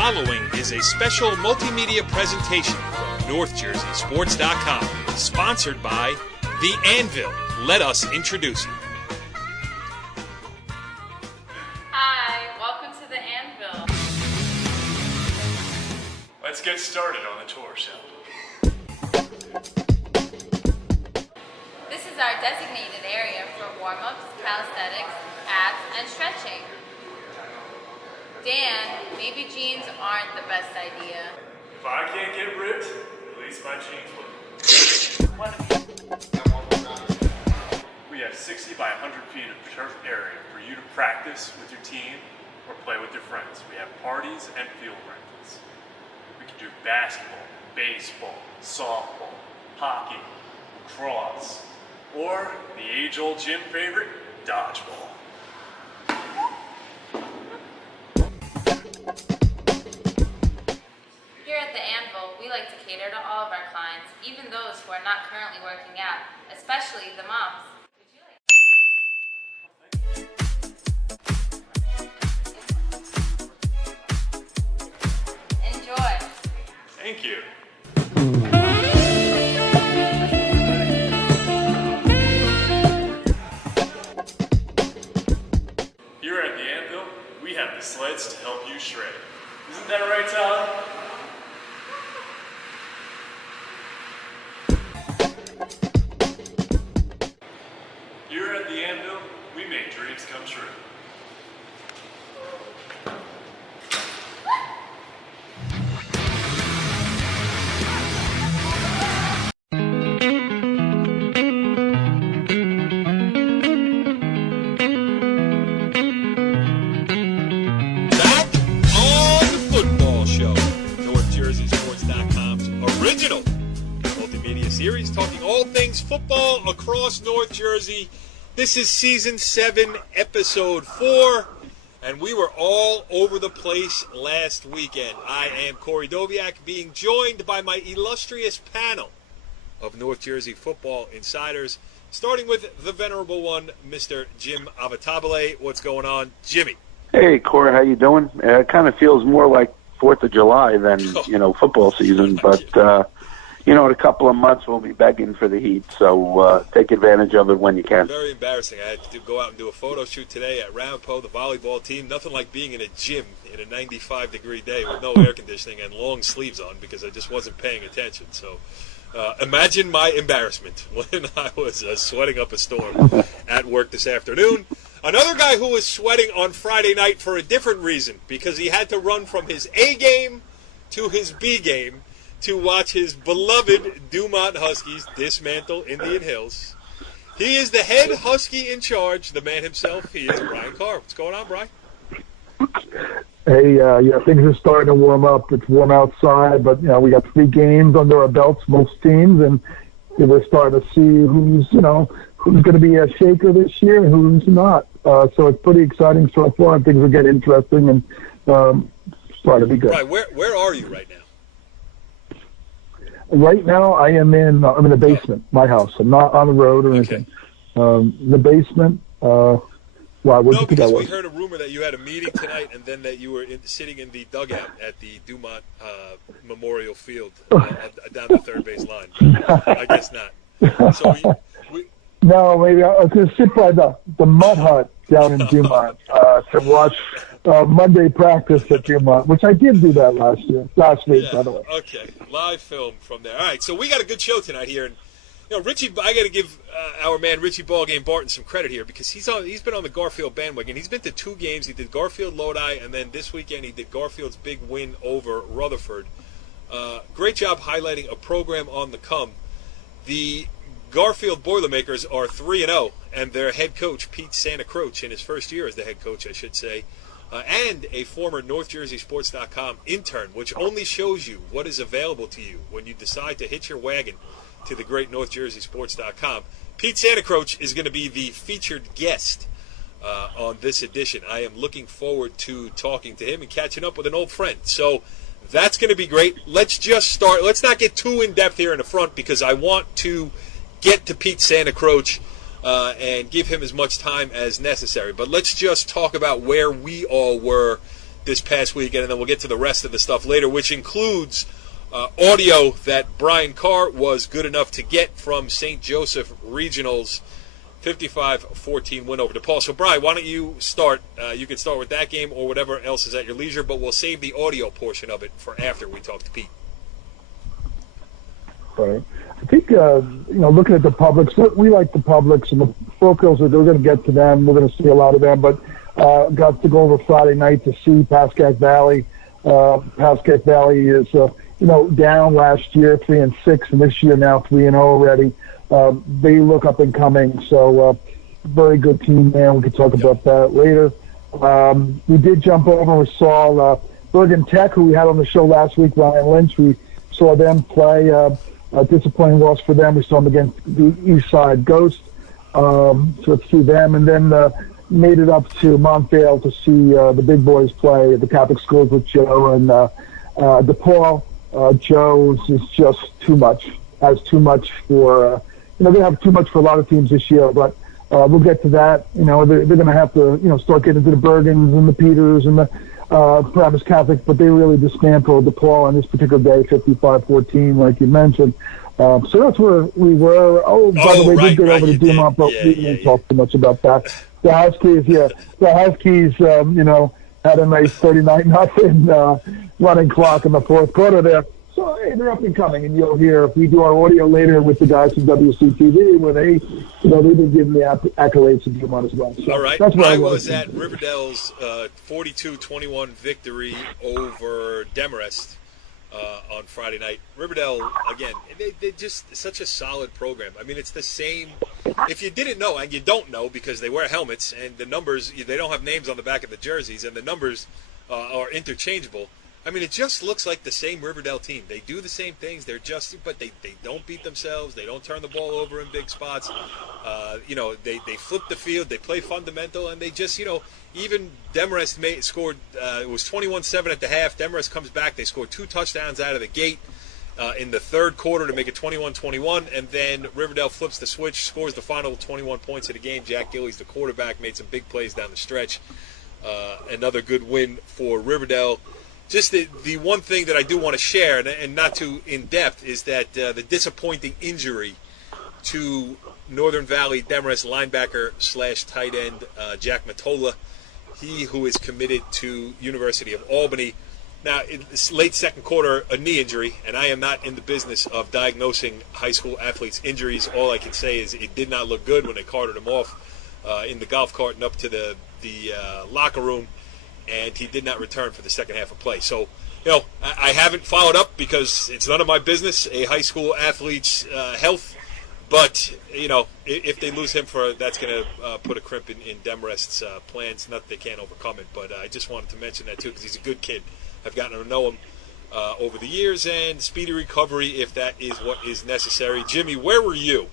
following is a special multimedia presentation from NorthJerseySports.com, sponsored by The Anvil. Let us introduce you. Hi, welcome to The Anvil. Let's get started on the tour, shall we? This is our designated area for warm-ups, calisthenics, abs, and stretching. Dan, maybe jeans aren't the best idea. If I can't get ripped, at least my jeans will. We have 60 by 100 feet of turf area for you to practice with your team or play with your friends. We have parties and field rentals. We can do basketball, baseball, softball, hockey, lacrosse, or the age-old gym favorite, dodgeball. Here at The Anvil, we like to cater to all of our clients, even those who are not currently working out, especially the moms. Enjoy. Thank you. Here at The Anvil, we have the sleds to help you shred. Isn't that right, Tyler? Here at The Anvil, we make dreams come true. Back on the football show, NorthJerseySports.com's original multimedia series talking all things football across North Jersey. This is Season 7, Episode 4, and we were all over the place last weekend. I am Corey Doviak, being joined by my illustrious panel of North Jersey football insiders, starting with the venerable one, Mr. Jim Avatabile. What's going on, Jimmy? Hey, Corey, how you doing? It kind of feels more like 4th of July than, football season. But, in a couple of months we'll be begging for the heat. So take advantage of it when you can. Very embarrassing. I had to go out and do a photo shoot today at Rampo, the volleyball team. Nothing like being in a gym in a 95-degree day with no air conditioning and long sleeves on because I just wasn't paying attention. So imagine my embarrassment when I was sweating up a storm at work this afternoon. Another guy who was sweating on Friday night for a different reason, because he had to run from his A game to his B game to watch his beloved Dumont Huskies dismantle Indian Hills. He is the head Husky in charge, the man himself. He is Brian Carr. What's going on, Brian? Hey, things are starting to warm up. It's warm outside, but, we got 3 games under our belts, most teams, and we're starting to see who's going to be a shaker this year and who's not. So it's pretty exciting so far, and things are getting interesting and starting to be good. Right, where are you right now? Right now, I'm in the basement, my house. I'm not on the road or anything. The basement. Why? What No, you think I because was? we heard a rumor that you had a meeting tonight, and then that you were sitting in the dugout at the Dumont Memorial Field down the third base line. But I guess not. So No, maybe I was going to sit by the Mud Hut down in Dumont to watch Monday practice at Dumont, which I did do that last week, by the way. Okay, live film from there. All right, so we got a good show tonight here, and Richie, I got to give our man Richie Ballgame Barton some credit here because he's been on the Garfield bandwagon. He's been to 2 games. He did Garfield Lodi, and then this weekend he did Garfield's big win over Rutherford. Great job highlighting a program on the come. The Garfield Boilermakers are 3-0, and their head coach, Pete Santa Croce, in his first year as the head coach, I should say, and a former NorthJerseySports.com intern, which only shows you what is available to you when you decide to hitch your wagon to the great NorthJerseySports.com. Pete Santa Croce is going to be the featured guest on this edition. I am looking forward to talking to him and catching up with an old friend. So that's going to be great. Let's just start. Let's not get too in-depth here in the front because I want to get to Pete Santa Croce and give him as much time as necessary. But let's just talk about where we all were this past weekend, and then we'll get to the rest of the stuff later, which includes audio that Brian Carr was good enough to get from St. Joseph Regionals 55-14 win over DePaul. So, Brian, why don't you start? You can start with that game or whatever else is at your leisure, but we'll save the audio portion of it for after we talk to Pete. Right. I think, looking at the Publics, we like the Publics, and the Folk Hills, they're going to get to them. We're going to see a lot of them, but got to go over Friday night to see Pascack Valley. Pascack Valley is, down last year, 3-6, and this year now 3-0 already. They look up and coming, so very good team there. We could talk about that later. We did jump over and we saw Bergen Tech, who we had on the show last week, Ryan Lynch. We saw them play. A disappointing loss for them. We saw them against the East Side Ghost. So let's see them. And then made it up to Montvale to see the big boys play at the Catholic schools with Joe and DePaul. Joe is just too much. Has too much for, they have too much for a lot of teams this year, but we'll get to that. They're going to have to, start getting into the Bergens and the Peters and the Paramus Catholic, but they really dismantled DePaul on this particular day, 55-14, like you mentioned. So that's where we were. Oh, by the way, we did get over to Dumont, but we didn't talk too much about that. The Huskies, the Huskies, had a nice 39-0 running clock in the fourth quarter there. So, hey, they're up and coming, and you'll hear, if we do our audio later with the guys from WCTV, where they've been giving the accolades to Dumont as well. So all right. that's where I was at Riverdale's 42-21 victory over Demarest on Friday night. Riverdale, again, they're just such a solid program. I mean, it's the same. If you didn't know, and you don't know because they wear helmets, and the numbers, they don't have names on the back of the jerseys, and the numbers are interchangeable. I mean, it just looks like the same Riverdale team. They do the same things. But they don't beat themselves. They don't turn the ball over in big spots. They flip the field. They play fundamental, and they just, even Demarest scored. It was 21-7 at the half. Demarest comes back. They scored 2 touchdowns out of the gate in the third quarter to make it 21-21, and then Riverdale flips the switch, scores the final 21 points of the game. Jack Gillies, the quarterback, made some big plays down the stretch. Another good win for Riverdale. Just the one thing that I do want to share, and not too in-depth, is that the disappointing injury to Northern Valley Demarest linebacker / tight end Jack Matola, he who is committed to University of Albany. Now, it's late second quarter, a knee injury, and I am not in the business of diagnosing high school athletes' injuries. All I can say is it did not look good when they carted him off in the golf cart and up to the locker room, and he did not return for the second half of play. So, I haven't followed up because it's none of my business, a high school athlete's health. But, if they lose him, that's going to put a crimp in Demarest's plans. Not that they can't overcome it, but I just wanted to mention that, too, because he's a good kid. I've gotten to know him over the years, and speedy recovery if that is what is necessary. Jimmy, where were you?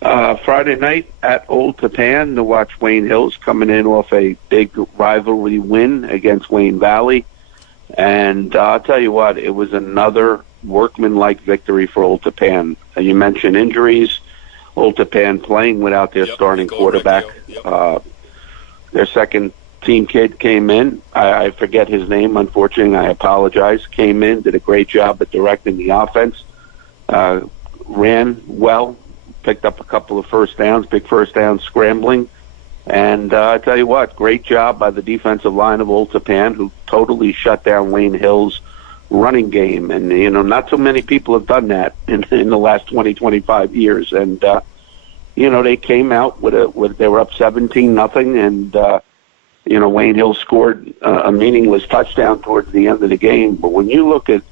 Friday night at Old Tappan to watch Wayne Hills coming in off a big rivalry win against Wayne Valley. And I'll tell you what, it was another workman-like victory for Old Tappan. You mentioned injuries. Old Tappan playing without their starting quarterback. Their second-team kid came in. I forget his name, unfortunately. I apologize. Came in, did a great job at directing the offense. Ran well. Picked up a couple of first downs, big first downs scrambling. And I tell you what, great job by the defensive line of Old Tappan, who totally shut down Wayne Hill's running game. And, not so many people have done that in the last 20, 25 years. And, they came out they were up 17-0, and, Wayne Hill scored a meaningless touchdown towards the end of the game. But when you look at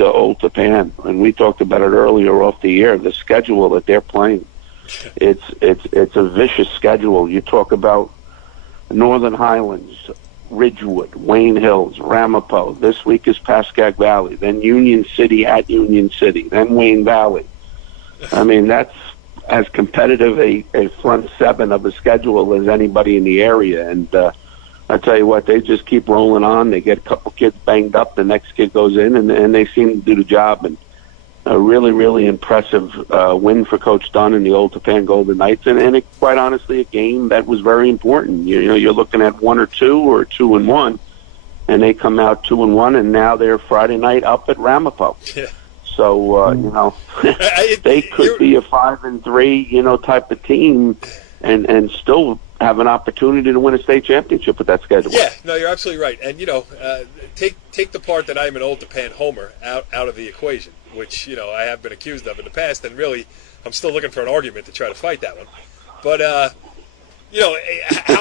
Old Tappan, and we talked about it earlier off the air, the schedule that they're playing, it's a vicious schedule. You talk about Northern Highlands, Ridgewood, Wayne Hills, Ramapo. This week is Pascack Valley, then Union City at Union City, then Wayne Valley. I mean, that's as competitive a front seven of a schedule as anybody in the area. And I tell you what, they just keep rolling on. They get a couple kids banged up. The next kid goes in, and they seem to do the job. And a really, really impressive win for Coach Dunn and the Old Tappan Golden Knights, and it, quite honestly, a game that was very important. You know, you're looking at 1 or 2 or 2-1, and they come out 2-1, and now they're Friday night up at Ramapo. Yeah. So you know, they could be a 5-3, you know, type of team, and still have an opportunity to win a state championship with that schedule. Yeah, no, you're absolutely right. And, you know, take the part that I'm an Old Tappan homer out of the equation, which, you know, I have been accused of in the past, and really I'm still looking for an argument to try to fight that one. But, you know,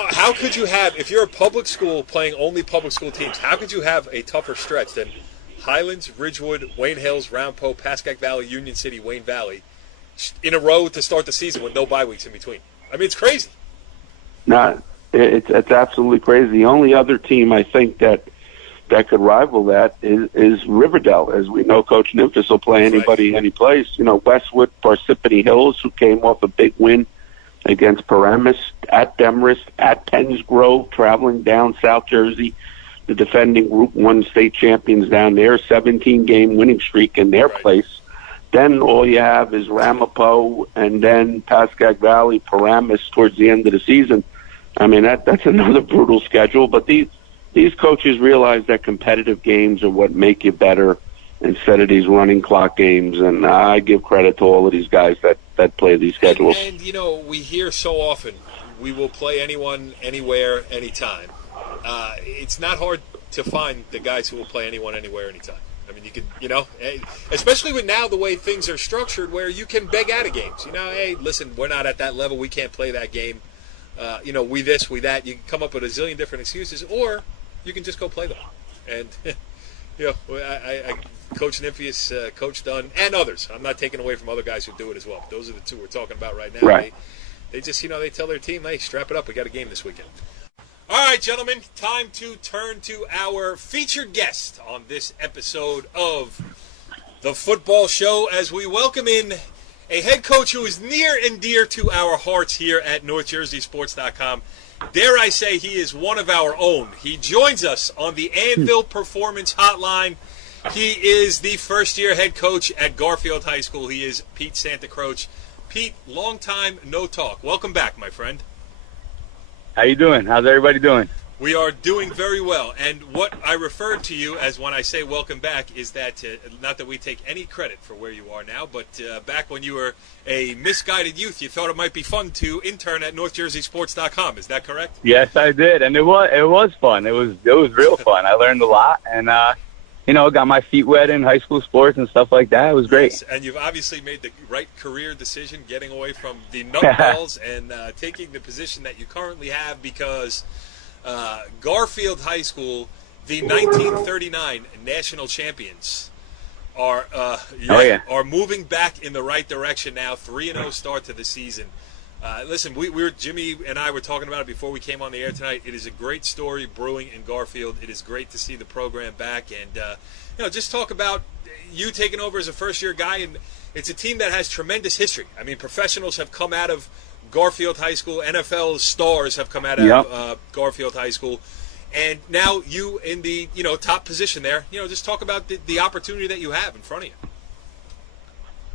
how could you have, if you're a public school playing only public school teams, how could you have a tougher stretch than Highlands, Ridgewood, Wayne Hills, Ramapo, Pascack Valley, Union City, Wayne Valley in a row to start the season with no bye weeks in between? I mean, it's crazy. No, it's absolutely crazy. The only other team I think that could rival that is Riverdale. As we know, Coach Nymphis will play anybody, any place. You know, Westwood, Parsippany Hills, who came off a big win against Paramus, at Demarest, at Penns Grove, traveling down South Jersey, the defending Group 1 state champions down there, 17-game winning streak in their place. Then all you have is Ramapo and then Pascack Valley, Paramus towards the end of the season. I mean, that's another brutal schedule, but these coaches realize that competitive games are what make you better instead of these running clock games, and I give credit to all of these guys that play these schedules. And you know, we hear so often, we will play anyone, anywhere, anytime. It's not hard to find the guys who will play anyone, anywhere, anytime. I mean, you can, you know, especially with now the way things are structured where you can beg out of games. You know, hey, listen, we're not at that level. We can't play that game. You know, we this, we that. You can come up with a zillion different excuses, or you can just go play them. And, you know, I Coach Nymphis, Coach Dunn, and others. I'm not taking away from other guys who do it as well. But those are the two we're talking about right now. Right. They just, you know, they tell their team, hey, strap it up. We got a game this weekend. All right, gentlemen, time to turn to our featured guest on this episode of The Football Show as we welcome in a head coach who is near and dear to our hearts here at NorthJerseySports.com. Dare I say he is one of our own. He joins us on the Anvil Performance Hotline. He is the first-year head coach at Garfield High School. He is Pete Santacroce. Pete, long time no talk. Welcome back, my friend. How you doing? How's everybody doing? We are doing very well, and what I referred to you as when I say welcome back is that, not that we take any credit for where you are now, but back when you were a misguided youth, you thought it might be fun to intern at NorthJerseySports.com. Is that correct? Yes, I did, and it was fun. It was real fun. I learned a lot, and you know, got my feet wet in high school sports and stuff like that. It was great. Yes, and you've obviously made the right career decision, getting away from the nutballs and taking the position that you currently have because Garfield High School, the 1939 national champions, are moving back in the right direction now. 3-0 start to the season. Listen, Jimmy and I were talking about it before we came on the air tonight. It is a great story brewing in Garfield. It is great to see the program back, and you know, just talk about you taking over as a first-year guy. And it's a team that has tremendous history. I mean, professionals have come out of Garfield High School. NFL stars have come out of Garfield High School, and now you in the top position there. You know, just talk about the opportunity that you have in front of you.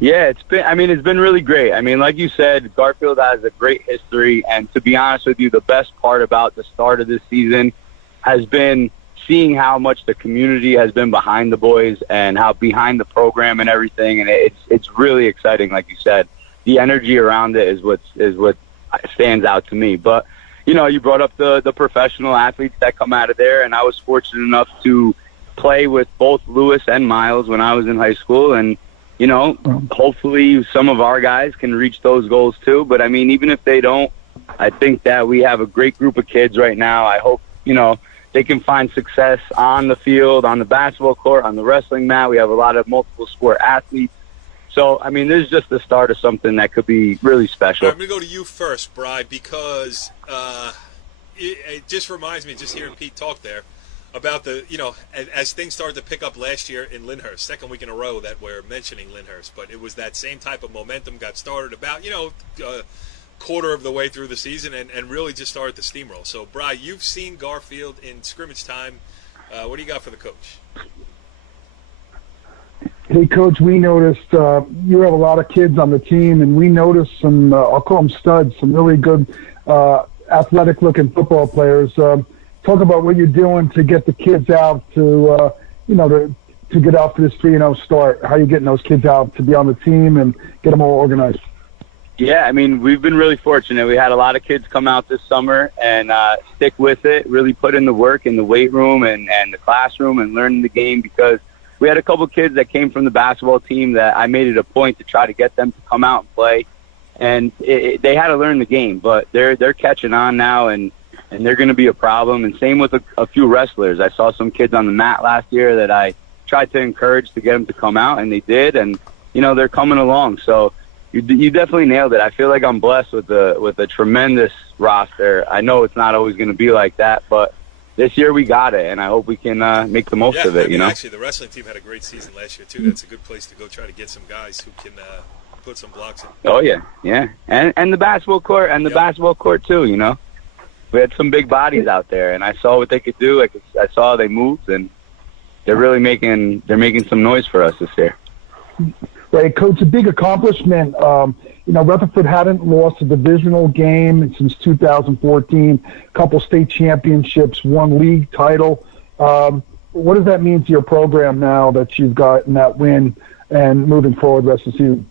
Yeah, it's been really great. I mean, like you said, Garfield has a great history, and to be honest with you, the best part about the start of this season has been seeing how much the community has been behind the boys and how behind the program and everything, and it's really exciting. Like you said, the energy around it is what stands out to me. But you know, you brought up the professional athletes that come out of there, and I was fortunate enough to play with both Lewis and Miles when I was in high school, and you know, hopefully some of our guys can reach those goals too. But I mean, even if they don't, I think that we have a great group of kids right now. I hope, you know, they can find success on the field, on the basketball court, on the wrestling mat. We have a lot of multiple sport athletes. So, I mean, this is just the start of something that could be really special. I'm going to go to you first, Bri, because it just reminds me, just hearing Pete talk there, about the, you know, as things started to pick up last year in Lyndhurst, second week in a row that we're mentioning Lyndhurst, but it was that same type of momentum got started about, you know, quarter of the way through the season and really just started to steamroll. So, Bri, you've seen Garfield in scrimmage time. What do you got for the coach? Hey, Coach, we noticed you have a lot of kids on the team, and we noticed some, I'll call them studs, some really good athletic-looking football players. Talk about what you're doing to get the kids out to, to get out for this 3-0 start. How are you getting those kids out to be on the team and get them all organized? Yeah, I mean, we've been really fortunate. We had a lot of kids come out this summer and stick with it, really put in the work in the weight room and the classroom and learning the game, because we had a couple kids that came from the basketball team that I made it a point to try to get them to come out and play. And they had to learn the game, but they're catching on now, and they're going to be a problem. And same with a few wrestlers. I saw some kids on the mat last year that I tried to encourage to get them to come out, and they did. And, they're coming along. So you definitely nailed it. I feel like I'm blessed with a tremendous roster. I know it's not always going to be like that, but this year we got it, and I hope we can make the most of it. Actually, the wrestling team had a great season last year too. That's a good place to go try to get some guys who can put some blocks in. Oh yeah, and the basketball court basketball court too. We had some big bodies out there, and I saw what they could do. I saw how they moved, and they're really making some noise for us this year. Right, Coach, a big accomplishment. Rutherford hadn't lost a divisional game since 2014, a couple state championships, one league title. What does that mean to your program now that you've gotten that win and moving forward the rest of the season?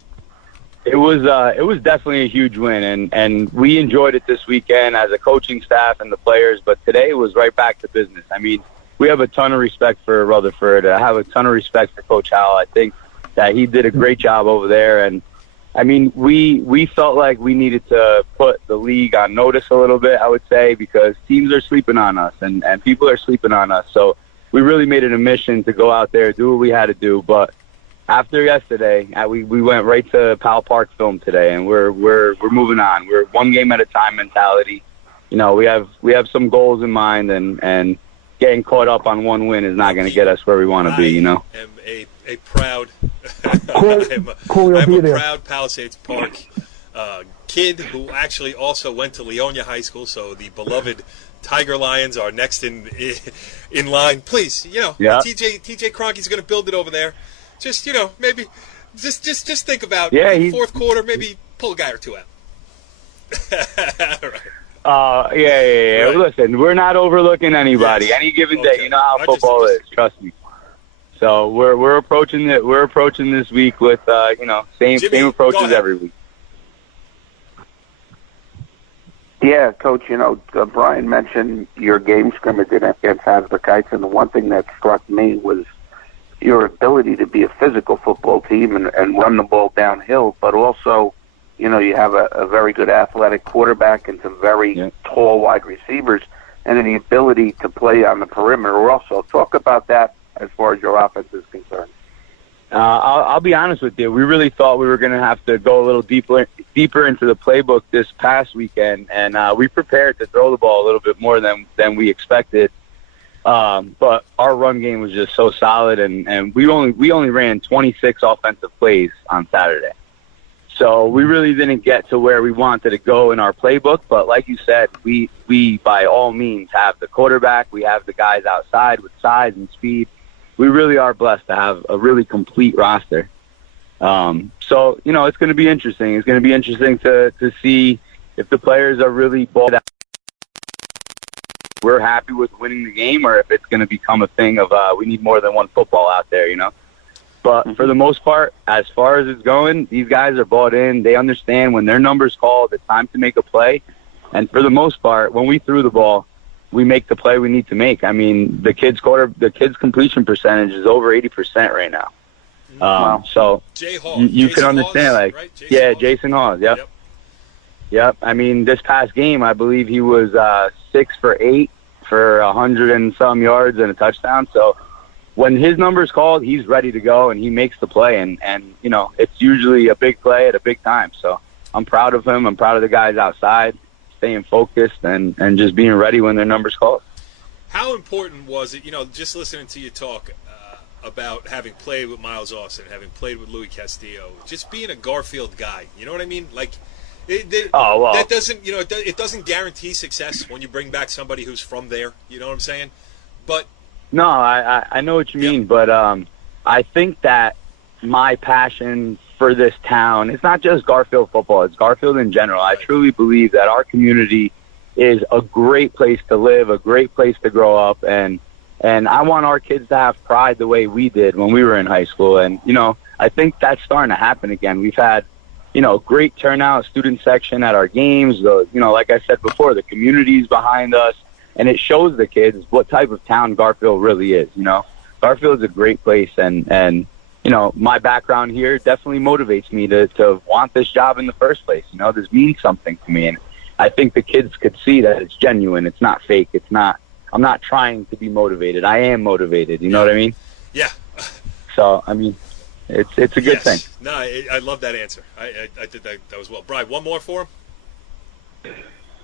It was definitely a huge win, and we enjoyed it this weekend as a coaching staff and the players, but today was right back to business. I mean, we have a ton of respect for Rutherford. I have a ton of respect for Coach Howell. I think that he did a great job over there, and I mean, we felt like we needed to put the league on notice a little bit, I would say, because teams are sleeping on us and people are sleeping on us. So we really made it a mission to go out there, do what we had to do. But after yesterday, we went right to Powell Park Film today, and we're moving on. We're one game at a time mentality. We have some goals in mind, and getting caught up on one win is not going to get us where we want to be. I am a proud I'm a proud Palisades Park kid who actually also went to Leonia High School, so the beloved Tiger Lions are next in line. Please, TJ Kroenke's going to build it over there. Just maybe just think about fourth quarter, maybe pull a guy or two out. Right. Right. Listen, we're not overlooking anybody. Yes. Any given day, you know how football is. Trust me. So we're approaching it. We're approaching this week with same approaches every week. Yeah, Coach. Brian mentioned your game scrimmage against Hasbrouckites, and the one thing that struck me was your ability to be a physical football team and run the ball downhill, but also, you have a very good athletic quarterback and some very tall wide receivers, and then the ability to play on the perimeter also. Talk about that as far as your offense is concerned. I'll be honest with you. We really thought we were going to have to go a little deeper into the playbook this past weekend, and we prepared to throw the ball a little bit more than we expected. But our run game was just so solid, and we only ran 26 offensive plays on Saturday. So we really didn't get to where we wanted to go in our playbook. But like you said, we by all means have the quarterback. We have the guys outside with size and speed. We really are blessed to have a really complete roster. So, it's going to be interesting. It's going to be interesting to see if the players are really balled out. We're happy with winning the game, or if it's going to become a thing of we need more than one football out there, But for the most part, as far as it's going, these guys are bought in. They understand when their number's called, it's time to make a play. And for the most part, when we threw the ball, we make the play we need to make. I mean, the kids' completion percentage is over 80% right now. Wow. So you can understand, Hawes, right? Jason Hawes. Yep. I mean, this past game, I believe he was 6 for 8 for 100 and some yards and a touchdown. So when his number's called, he's ready to go and he makes the play. And it's usually a big play at a big time. So I'm proud of him. I'm proud of the guys outside, staying focused and just being ready when their number's called. How important was it, just listening to you talk about having played with Miles Austin, having played with Louis Castillo, just being a Garfield guy, you know what I mean? Like, that doesn't, it doesn't guarantee success when you bring back somebody who's from there, you know what I'm saying? But no, I know what you mean, but I think that my passion for this town. It's not just Garfield football, it's Garfield in general. I truly believe that our community is a great place to live, a great place to grow up, and I want our kids to have pride the way we did when we were in high school. And, I think that's starting to happen again. We've had, great turnout, student section at our games. Like I said before, the community's behind us, and it shows the kids what type of town Garfield really is. Garfield is a great place, and my background here definitely motivates me to want this job in the first place. This means something to me, and I think the kids could see that it's genuine. It's not fake. I'm not trying to be motivated. I am motivated. You know what I mean? Yeah. So, it's a good thing. No, I love that answer. I did that was well. Brian, one more for him?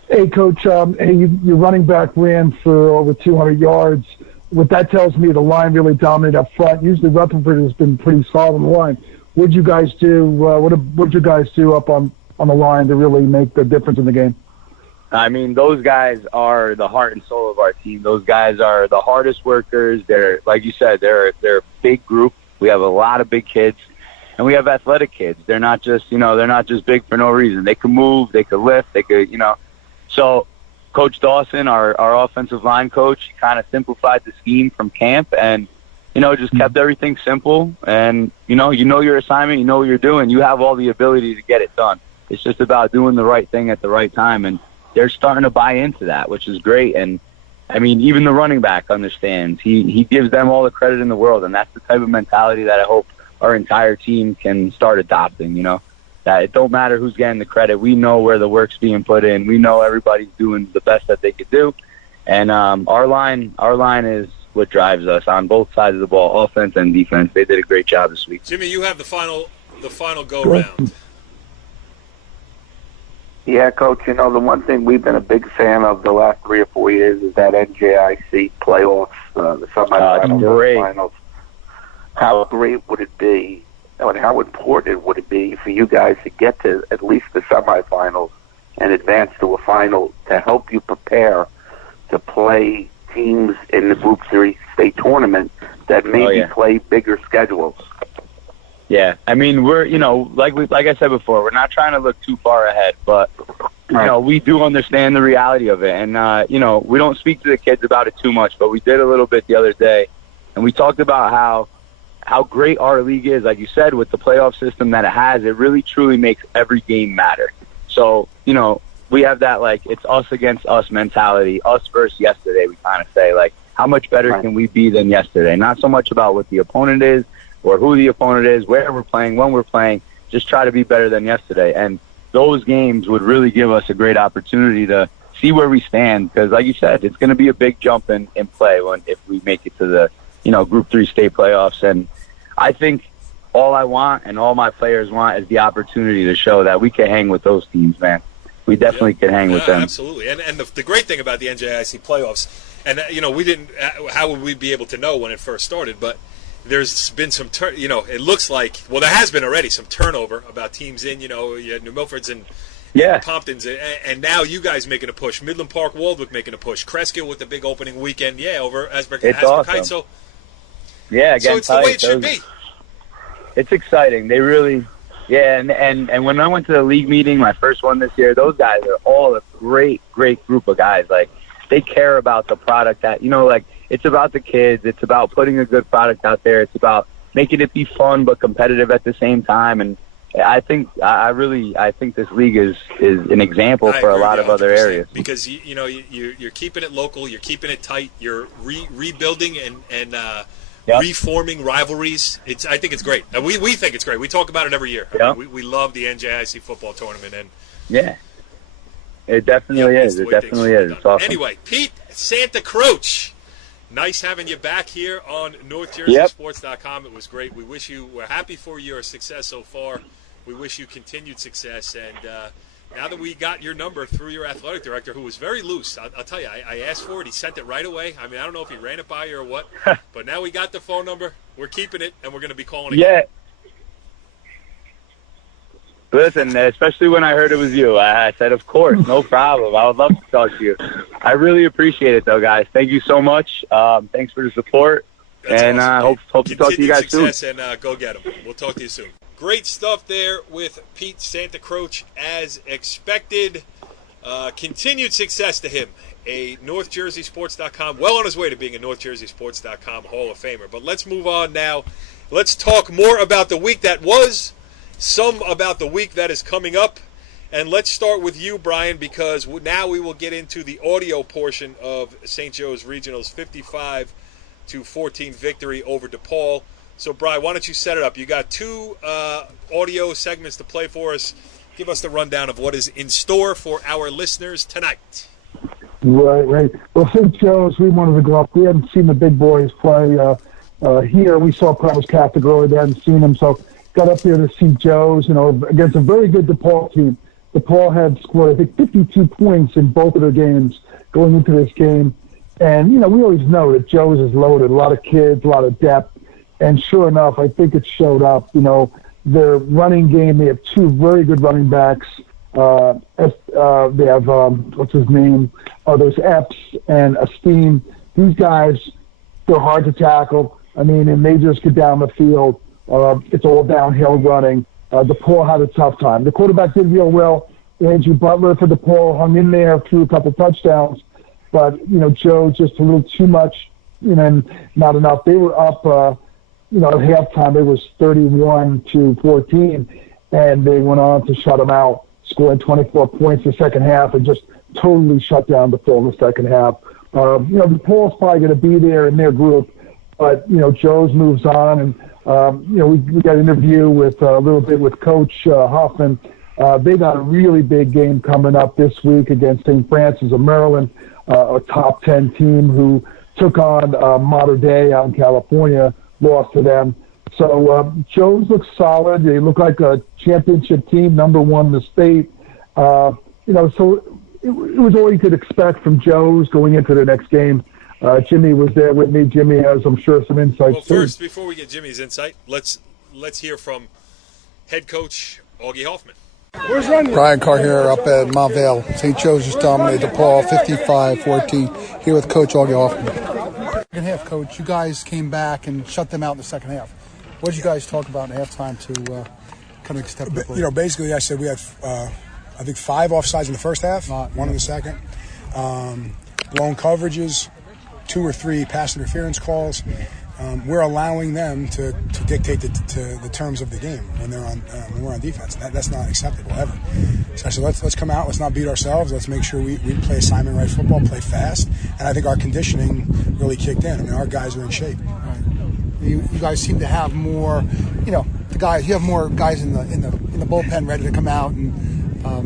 Hey, Coach, your running back ran for over 200 yards. What that tells me, the line really dominated up front. Usually Rutherford has been pretty solid on the line. What'd you guys do? What'd you guys do up on the line to really make the difference in the game? Those guys are the heart and soul of our team. Those guys are the hardest workers. They're, like you said, they're a big group. We have a lot of big kids, and we have athletic kids. They're not just, they're not just big for no reason. They can move, they can lift, they could, So Coach Dawson, our offensive line coach, kind of simplified the scheme from camp and, just kept everything simple. And, you know your assignment, you know what you're doing. You have all the ability to get it done. It's just about doing the right thing at the right time. And they're starting to buy into that, which is great. And, even the running back understands. He gives them all the credit in the world, and that's the type of mentality that I hope our entire team can start adopting, that it don't matter who's getting the credit. We know where the work's being put in. We know everybody's doing the best that they could do. And our line is what drives us on both sides of the ball, offense and defense. They did a great job this week. Jimmy, you have the final go-round. Yeah, Coach, the one thing we've been a big fan of the last 3 or 4 years is that NJIC playoffs, the semifinals, the finals. How great would it be, and how important would it be for you guys to get to at least the semifinals and advance to a final to help you prepare to play teams in the Group 3 state tournament that maybe play bigger schedules? Yeah, we're, like I said before, we're not trying to look too far ahead, but, we do understand the reality of it. And, we don't speak to the kids about it too much, but we did a little bit the other day. And we talked about how great our league is, like you said, with the playoff system that it has. It really, truly makes every game matter. So, we have that, it's us against us mentality, us versus yesterday, we kind of say, how much better can we be than yesterday? Not so much about what the opponent is, or who the opponent is, where we're playing, when we're playing, just try to be better than yesterday. And those games would really give us a great opportunity to see where we stand, because like you said, it's going to be a big jump in play if we make it to the Group 3 state playoffs. And I think all I want and all my players want is the opportunity to show that we can hang with those teams, man. We definitely can hang with them. Absolutely. And the great thing about the NJIC playoffs, and, we didn't – how would we be able to know when it first started, but – there's been some, it looks like, well, there has been already some turnover about teams in, you had New Milfords and Pomptons, and now you guys making a push. Midland Park, Waldwick making a push. Cresskill with the big opening weekend, over Asbury awesome. So, again, it's the way it should be. It's exciting. They really, and when I went to the league meeting, my first one this year, those guys are all a great, great group of guys. They care about the product that, it's about the kids. It's about putting a good product out there. It's about making it be fun but competitive at the same time. And I think this league is an example for a lot of other areas. Because you're keeping it local, you're keeping it tight, you're rebuilding and reforming rivalries. I think it's great. We think it's great. We talk about it every year. Yep. We love the NJIC football tournament, and it definitely is. It definitely is. It's awesome. Anyway, Pete Santa Croce. Nice having you back here on NorthJerseySports.com. It was great. We're happy for your success so far. We wish you continued success. And now that we got your number through your athletic director, who was very loose, I'll tell you, I asked for it. He sent it right away. I don't know if he ran it by you or what, but now we got the phone number. We're keeping it, and we're going to be calling again. Yeah. Listen, especially when I heard it was you, I said, of course, no problem. I would love to talk to you. I really appreciate it, though, guys. Thank you so much. Thanks for the support. That's and awesome, hope to talk to you guys soon. Success, and go get them. We'll talk to you soon. Great stuff there with Pete Santacroce, as expected. Continued success to him. A NorthJerseySports.com, well on his way to being a NorthJerseySports.com Hall of Famer. But let's move on now. Let's talk more about the week that was, some about the week that is coming up. And let's start with you, Brian, because now we will get into the audio portion of St. Joe's Regional's 55-14 victory over DePaul. So, Brian, why don't you set it up? You got two audio segments to play for us. Give us the rundown of what is in store for our listeners tonight. Right. Well, St. Joe's, we wanted to go up. We hadn't seen the big boys play here. We saw Promise Catholic earlier. They hadn't seen them, so got up there to see Joe's, against a very good DePaul team. DePaul had scored, I think, 52 points in both of their games going into this game. And, we always know that Joe's is loaded, a lot of kids, a lot of depth. And sure enough, I think it showed up. Their running game, they have two very good running backs. They have, what's his name? There's Epps and Esteem. These guys, they're hard to tackle. And they just get down the field. It's all downhill running. DePaul had a tough time. The quarterback did real well. Andrew Butler for DePaul hung in there, threw a couple touchdowns. But, Joe just a little too much, and not enough. They were up, at halftime. It was 31-14, and they went on to shut them out, scoring 24 points in the second half and just totally shut down DePaul in the second half. DePaul's probably going to be there in their group, but, Joe's moves on, and we got an interview with a little bit with Coach Hoffman. They got a really big game coming up this week against St. Francis of Maryland, a top 10 team who took on Mater Dei out in California, lost to them. So Joe's look solid. They look like a championship team, number one in the state. So it was all you could expect from Joe's going into the next game. Jimmy was there with me. Jimmy has, I'm sure, some insights. Well, first, before we get Jimmy's insight, let's hear from head coach Augie Hoffman. Brian Carr here up at Mount Vale. St. Joe's just dominated DePaul 55-14. Here with Coach Augie Hoffman. Second half, Coach, you guys came back and shut them out in the second half. What did you guys talk about in halftime to kind of step up? Basically, I said we had, I think, 5 offsides in the first half, one in the second. Blown coverages, 2 or 3 pass interference calls. We're allowing them to dictate the terms of the game when we're on defense. That's not acceptable ever. So I said, let's come out. Let's not beat ourselves. Let's make sure we play assignment right football, play fast. And I think our conditioning really kicked in. Our guys are in shape. Right. You guys seem to have more. You have more guys in the bullpen ready to come out and.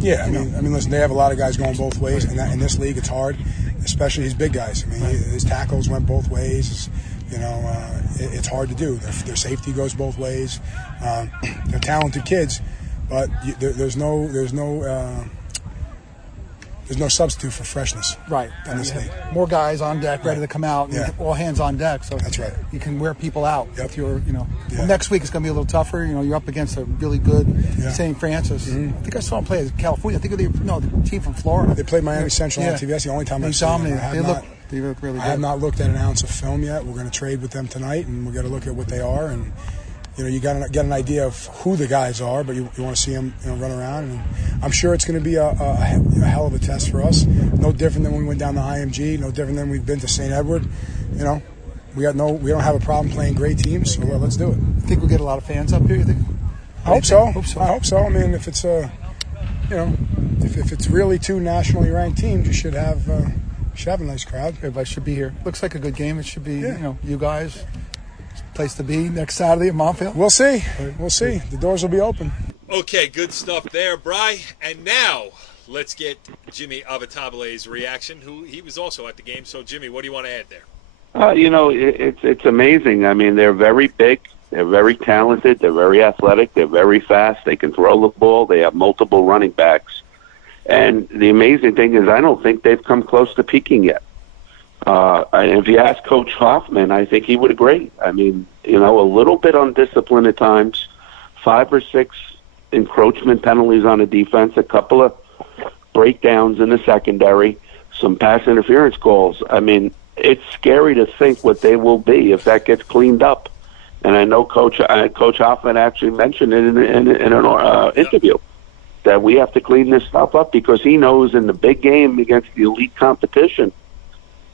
Listen, they have a lot of guys going both ways, and in this league, it's hard, especially his big guys. His tackles went both ways. It's hard to do. Their safety goes both ways. They're talented kids, but there's no substitute for freshness. Right. In this league. More guys on deck, ready to come out. And all hands on deck. So that's right. You can wear people out. Yep. If you're, Well, next week it's going to be a little tougher. You're up against a really good St. Francis. Mm-hmm. I think I saw them play at California. I think the team from Florida. They played Miami Central on TV. That's the only time I've seen them. They look really good. I have not looked at an ounce of film yet. We're going to trade with them tonight, and we're going to look at what they are. And you got to get an idea of who the guys are, but you want to see them run around. And I'm sure it's going to be a hell of a test for us. No different than when we went down to IMG. No different than we've been to St. Edward. We don't have a problem playing great teams. So let's do it. You think we'll get a lot of fans up here? You think? I hope so. I hope so. If it's if it's really 2 nationally ranked teams, you should have a nice crowd. Everybody should be here. Looks like a good game. It should be, you guys, place to be next Saturday at Montvale. We'll see. We'll see. The doors will be open. Okay, good stuff there, Bri. And now let's get Jimmy Avatabele's reaction, who he was also at the game. So, Jimmy, what do you want to add there? It's amazing. They're very big. They're very talented. They're very athletic. They're very fast. They can throw the ball. They have multiple running backs. And the amazing thing is I don't think they've come close to peaking yet. And if you ask Coach Hoffman, I think he would agree. A little bit undisciplined at times, 5 or 6 encroachment penalties on the defense, a couple of breakdowns in the secondary, some pass interference calls. it's scary to think what they will be if that gets cleaned up. And I know Coach Hoffman actually mentioned it in an interview that we have to clean this stuff up because he knows in the big game against the elite competition,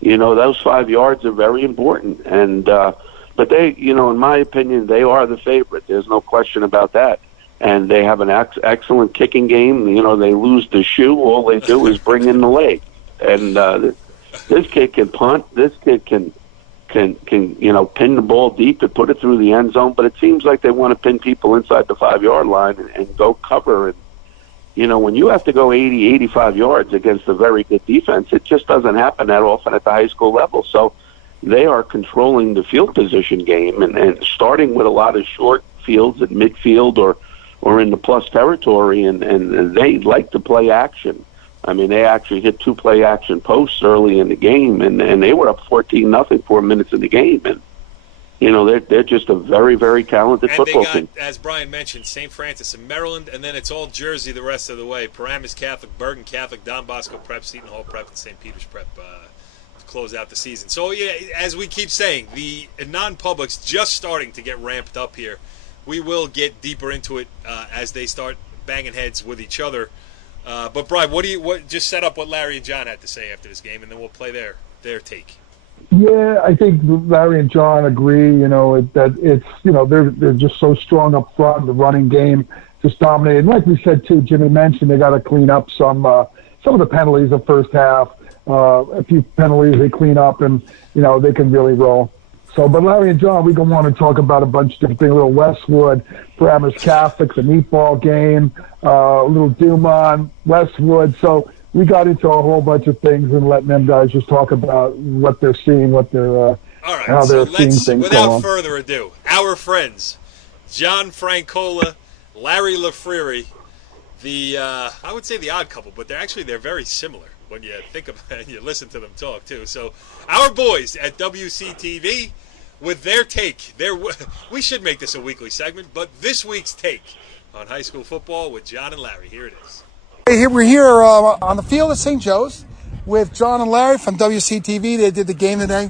those 5 yards are very important. And but they, in my opinion, they are the favorite. There's no question about that. And they have an excellent kicking game. They lose the shoe. All they do is bring in the leg. And this kid can punt. This kid can pin the ball deep and put it through the end zone. But it seems like they want to pin people inside the 5-yard line and go cover. And, when you have to go 80, 85 yards against a very good defense, it just doesn't happen that often at the high school level. So they are controlling the field position game and starting with a lot of short fields at midfield or in the plus territory, and they like to play action. I mean, they actually hit 2 play action posts early in the game, and they were up 14-0 4 minutes in the game. And, they're just a very, very talented football team. As Brian mentioned, St. Francis in Maryland, and then it's all Jersey the rest of the way. Paramus Catholic, Bergen Catholic, Don Bosco Prep, Seton Hall Prep, and St. Peter's Prep to close out the season. So, yeah, as we keep saying, the non-public's just starting to get ramped up here. We will get deeper into it as they start banging heads with each other. But Brian, just set up what Larry and John had to say after this game, and then we'll play their take. Yeah, I think Larry and John agree. That it's they're just so strong up front. The running game just dominated. And like we said too, Jimmy mentioned they got to clean up some of the penalties of first half. A few penalties they clean up, and they can really roll. So, but Larry and John, we going to want to talk about a bunch of different things. A little Westwood, Paramus Catholic, the meatball game, a little Dumont, Westwood. So we got into a whole bunch of things and letting them guys just talk about what they're seeing, what they're all right, how so they're seeing things. Without further ado, our friends, John Francola, Larry LaFreary, I would say the odd couple, but they're very similar when you think about it and you listen to them talk too. So our boys at WCTV with their take. We should make this a weekly segment, but this week's take on high school football with John and Larry. Here it is. We're here on the field at St. Joe's with John and Larry from WCTV. They did the game today.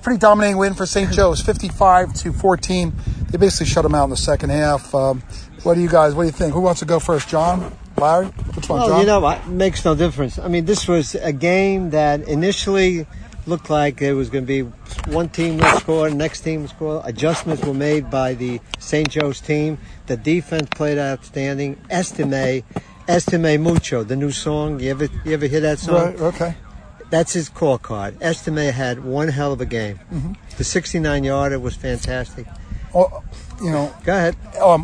Pretty dominating win for St. Joe's, 55-14. They basically shut them out in the second half. What do you think? Who wants to go first, John? Larry? Which one, John? It makes no difference. I mean, this was a game that initially looked like it was going to be one team would score, next team would score. Adjustments were made by the St. Joe's team. The defense played outstanding. Estime Mucho, the new song. You ever hear that song? Right, okay. That's his call card. Estime had one hell of a game. Mm-hmm. The 69-yarder was fantastic. Oh, Go ahead.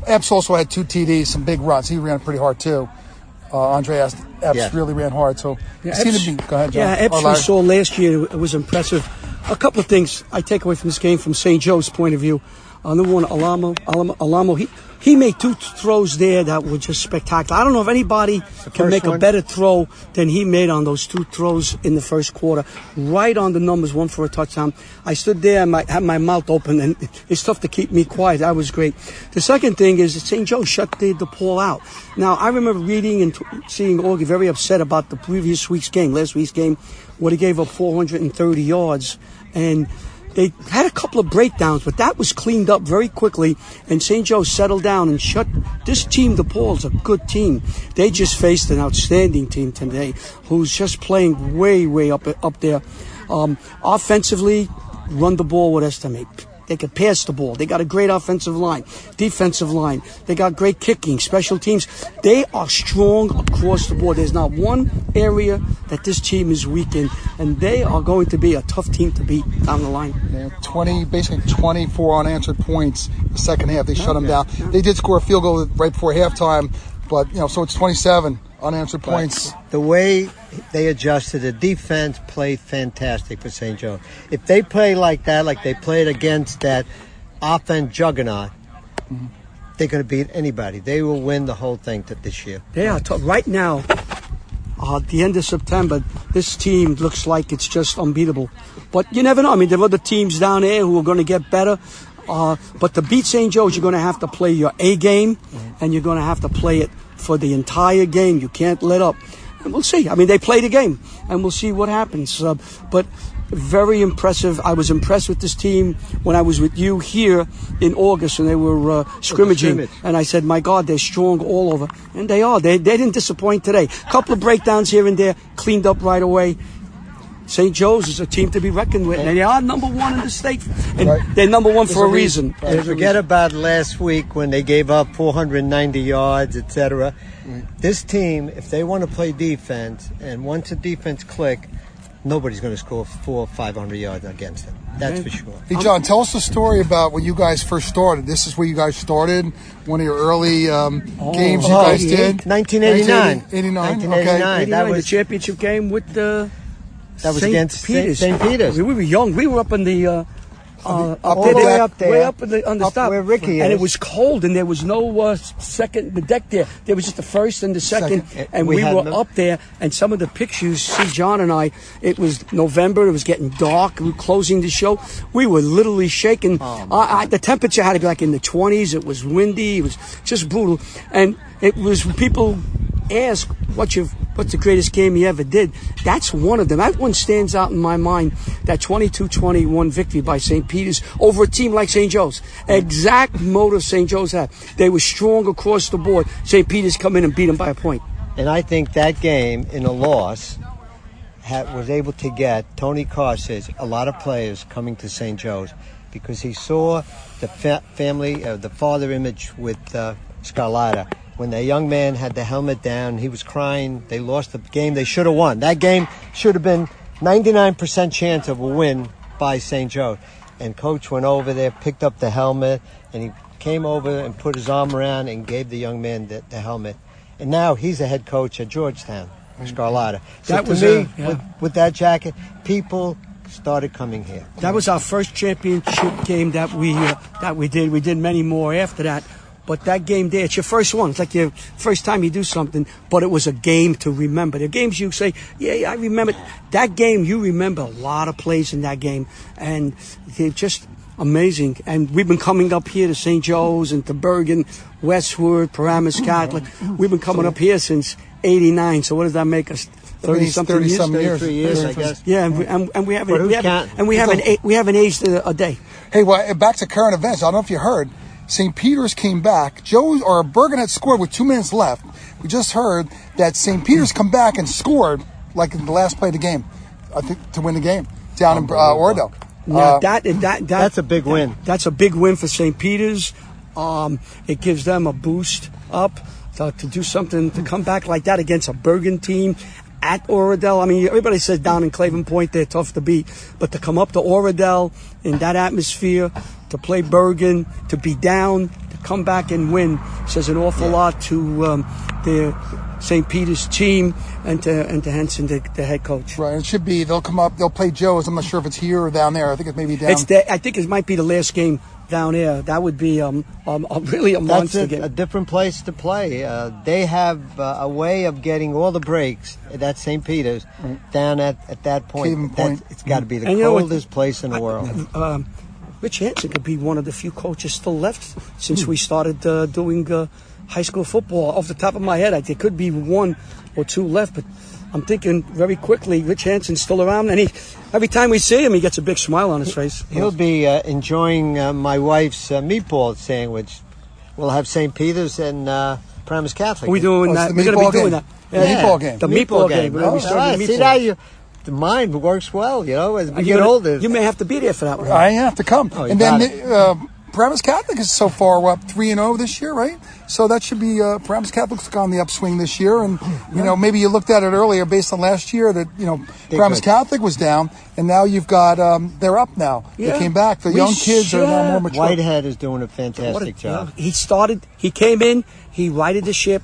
Epps also had 2 TDs, some big runs. He ran pretty hard too. Andre Epps really ran hard. So go ahead, John. Yeah, Epps we saw last year. It was impressive. A couple of things I take away from this game from St. Joe's point of view. Number one, Alamo, he made 2 throws there that were just spectacular. I don't know if anybody can make a better throw than he made on those 2 throws in the first quarter. Right on the numbers, 1 for a touchdown. I stood there and had my mouth open, and it's tough to keep me quiet. That was great. The second thing is that St. Joe shut the DePaul out. Now, I remember reading and seeing Augie very upset about the last week's game, where he gave up 430 yards, and they had a couple of breakdowns, but that was cleaned up very quickly, and St. Joe settled down and shut this team. DePaul's a good team. They just faced an outstanding team today who's just playing way, way up there. Offensively, run the ball with Estime. They could pass the ball. They got a great offensive line, defensive line. They got great kicking, special teams. They are strong across the board. There's not one area that this team is weak in, and they are going to be a tough team to beat down the line. Yeah, basically 24 unanswered points the second half. They shut them down. Yeah. They did score a field goal right before halftime, but so it's 27 unanswered points. The way they adjusted, the defense played fantastic for St. Joe. If they play like that, like they played against that offense juggernaut, they're going to beat anybody. They will win the whole thing this year. They are tough. Right now, at the end of September, this team looks like it's just unbeatable. But you never know. I mean, there are other teams down there who are going to get better. But to beat St. Joe's, you're going to have to play your A game, and you're going to have to play it for the entire game. You can't let up. And we'll see. I mean, they play the game, and we'll see what happens. But very impressive. I was impressed with this team when I was with you here in August when they were scrimmaging. And I said, my God, they're strong all over. And they are. They didn't disappoint today. A couple of breakdowns here and there, cleaned up right away. St. Joe's is a team to be reckoned with. And they are number one in the state. And they're number one for a reason. And forget about last week when they gave up 490 yards, etc. This team, if they want to play defense, and once the defense click, nobody's going to score 400 or 500 yards against them. That's for sure. Hey, John, tell us the story about when you guys first started. This is where you guys started, one of your early games you guys did. 1989. 1989. That was the championship game with the That was against St. Peter's. We were young. We were up in the up there, way up on the stop, where Ricky is. And it was cold, and there was no second deck there. There was just the first and the second. And we were up there. And some of the pictures, see John and I, it was November. It was getting dark. We were closing the show. We were literally shaking. The temperature had to be like in the 20s. It was windy. It was just brutal. And it was people ask what's the greatest game you ever did. That's one of them. That one stands out in my mind, that 22-21 victory by St. Peter's over a team like St. Joe's. Exact motive St. Joe's had. They were strong across the board. St. Peter's come in and beat them by a point. And I think that game in a loss was able to get Tony Carr says a lot of players coming to St. Joe's because he saw the family, the father image with Scarlata. When the young man had the helmet down, he was crying. They lost the game. They should have won. That game should have been 99% chance of a win by St. Joe. And Coach went over there, picked up the helmet, and he came over and put his arm around and gave the young man the helmet. And now he's a head coach at Georgetown, Scarlata. So that was with that jacket, people started coming here. That was our first championship game that we did. We did many more after that. But that game there, it's your first one. It's like your first time you do something, but it was a game to remember. The games you say, yeah, I remember. That game, you remember a lot of plays in that game. And they're just amazing. And we've been coming up here to St. Joe's and to Bergen, Westwood, Paramus Catholic. We've been coming up here since 89. So what does that make us? 30-something years? 33 years, I guess. Yeah, and we haven't aged a day. Hey, well, back to current events. I don't know if you heard. St. Peter's came back. Bergen had scored with 2 minutes left. We just heard that St. Peter's come back and scored like in the last play of the game, I think, to win the game down in Oradell. Now that's a big win. That's a big win for St. Peter's. It gives them a boost up to do something, to come back like that against a Bergen team at Oradell. I mean, everybody says down in Claven Point they're tough to beat, but to come up to Oradell in that atmosphere, to play Bergen, to be down, to come back and win, says an awful lot to the St. Peter's team and to Henson, the head coach. Right, it should be. They'll come up. They'll play Joe's. I'm not sure if it's here or down there. I think it's maybe down. I think it might be the last game down there. That would be really a monster game. That's a different place to play. They have a way of getting all the breaks at St. Peter's down at that point. It's got to be the coldest place in the world. Rich Hansen could be one of the few coaches still left since we started doing high school football. Off the top of my head, there could be 1 or 2 left, but I'm thinking very quickly, Rich Hansen's still around, and every time we see him, he gets a big smile on his face. He'll be enjoying my wife's meatball sandwich. We'll have St. Peter's and Paramus Catholic. We're doing that. We're going to be doing that. Meatball game. The meatball game. See that? The mind works well, as we get older. You may have to be there for that one. I have to come. And then Paramus Catholic is so far up 3-0 this year, right? So that should be Paramus Catholic's on the upswing this year, and maybe you looked at it earlier based on last year that Paramus Catholic was down, and now you've got they're up now. Yeah. They came back. The young kids are now more mature. Whitehead is doing a fantastic job. He came in, he righted the ship.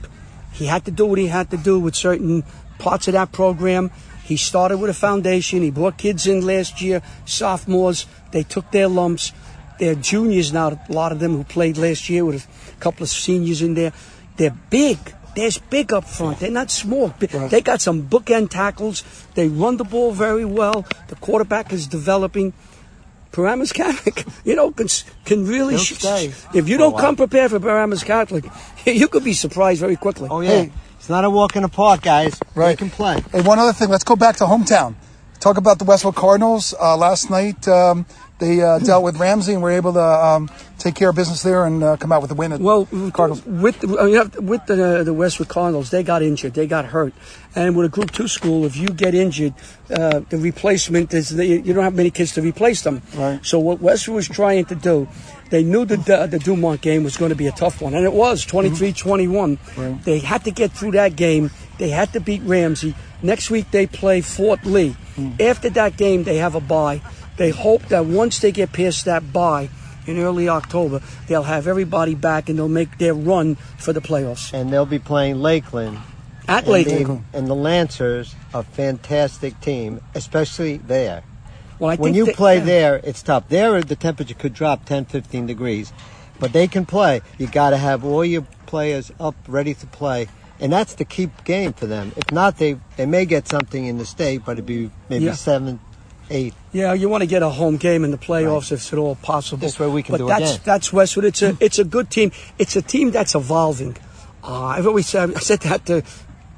He had to do what he had to do with certain parts of that program. He started with a foundation. He brought kids in last year, sophomores. They took their lumps. They're juniors now, a lot of them who played last year with a couple of seniors in there. They're big. There's big up front. They're not small. Right. They got some bookend tackles. They run the ball very well. The quarterback is developing. Paramus Catholic, can really stay. If you don't come prepared for Paramus Catholic, you could be surprised very quickly. Oh, yeah. It's not a walk in the park, guys. Right. They can play. Hey, one other thing. Let's go back to hometown. talk about the Westwood Cardinals. Last night they dealt with Ramsey and were able to take care of business there and come out with a win. Well, Cardinals. with the Westwood Cardinals, they got injured, they got hurt, and with a Group 2 school, if you get injured, the replacement is you don't have many kids to replace them. Right. So what Westwood was trying to do, they knew the Dumont game was going to be a tough one, and it was 23-21. Right. They had to get through that game. They had to beat Ramsey. Next week they play Fort Lee. After that game, they have a bye. They hope that once they get past that bye in early October, they'll have everybody back and they'll make their run for the playoffs. And they'll be playing Lakeland. At Lakeland. And the Lancers, a fantastic team, especially there. Well, when you play there, it's tough. There, the temperature could drop 10, 15 degrees. But they can play. You got to have all your players up, ready to play. And that's the key game for them. If not, they may get something in the state, but it'd be maybe 7, 8. Yeah, you want to get a home game in the playoffs if at all possible. This way we can do it. That's Westwood. It's a good team. It's a team that's evolving. I've always said, I said that to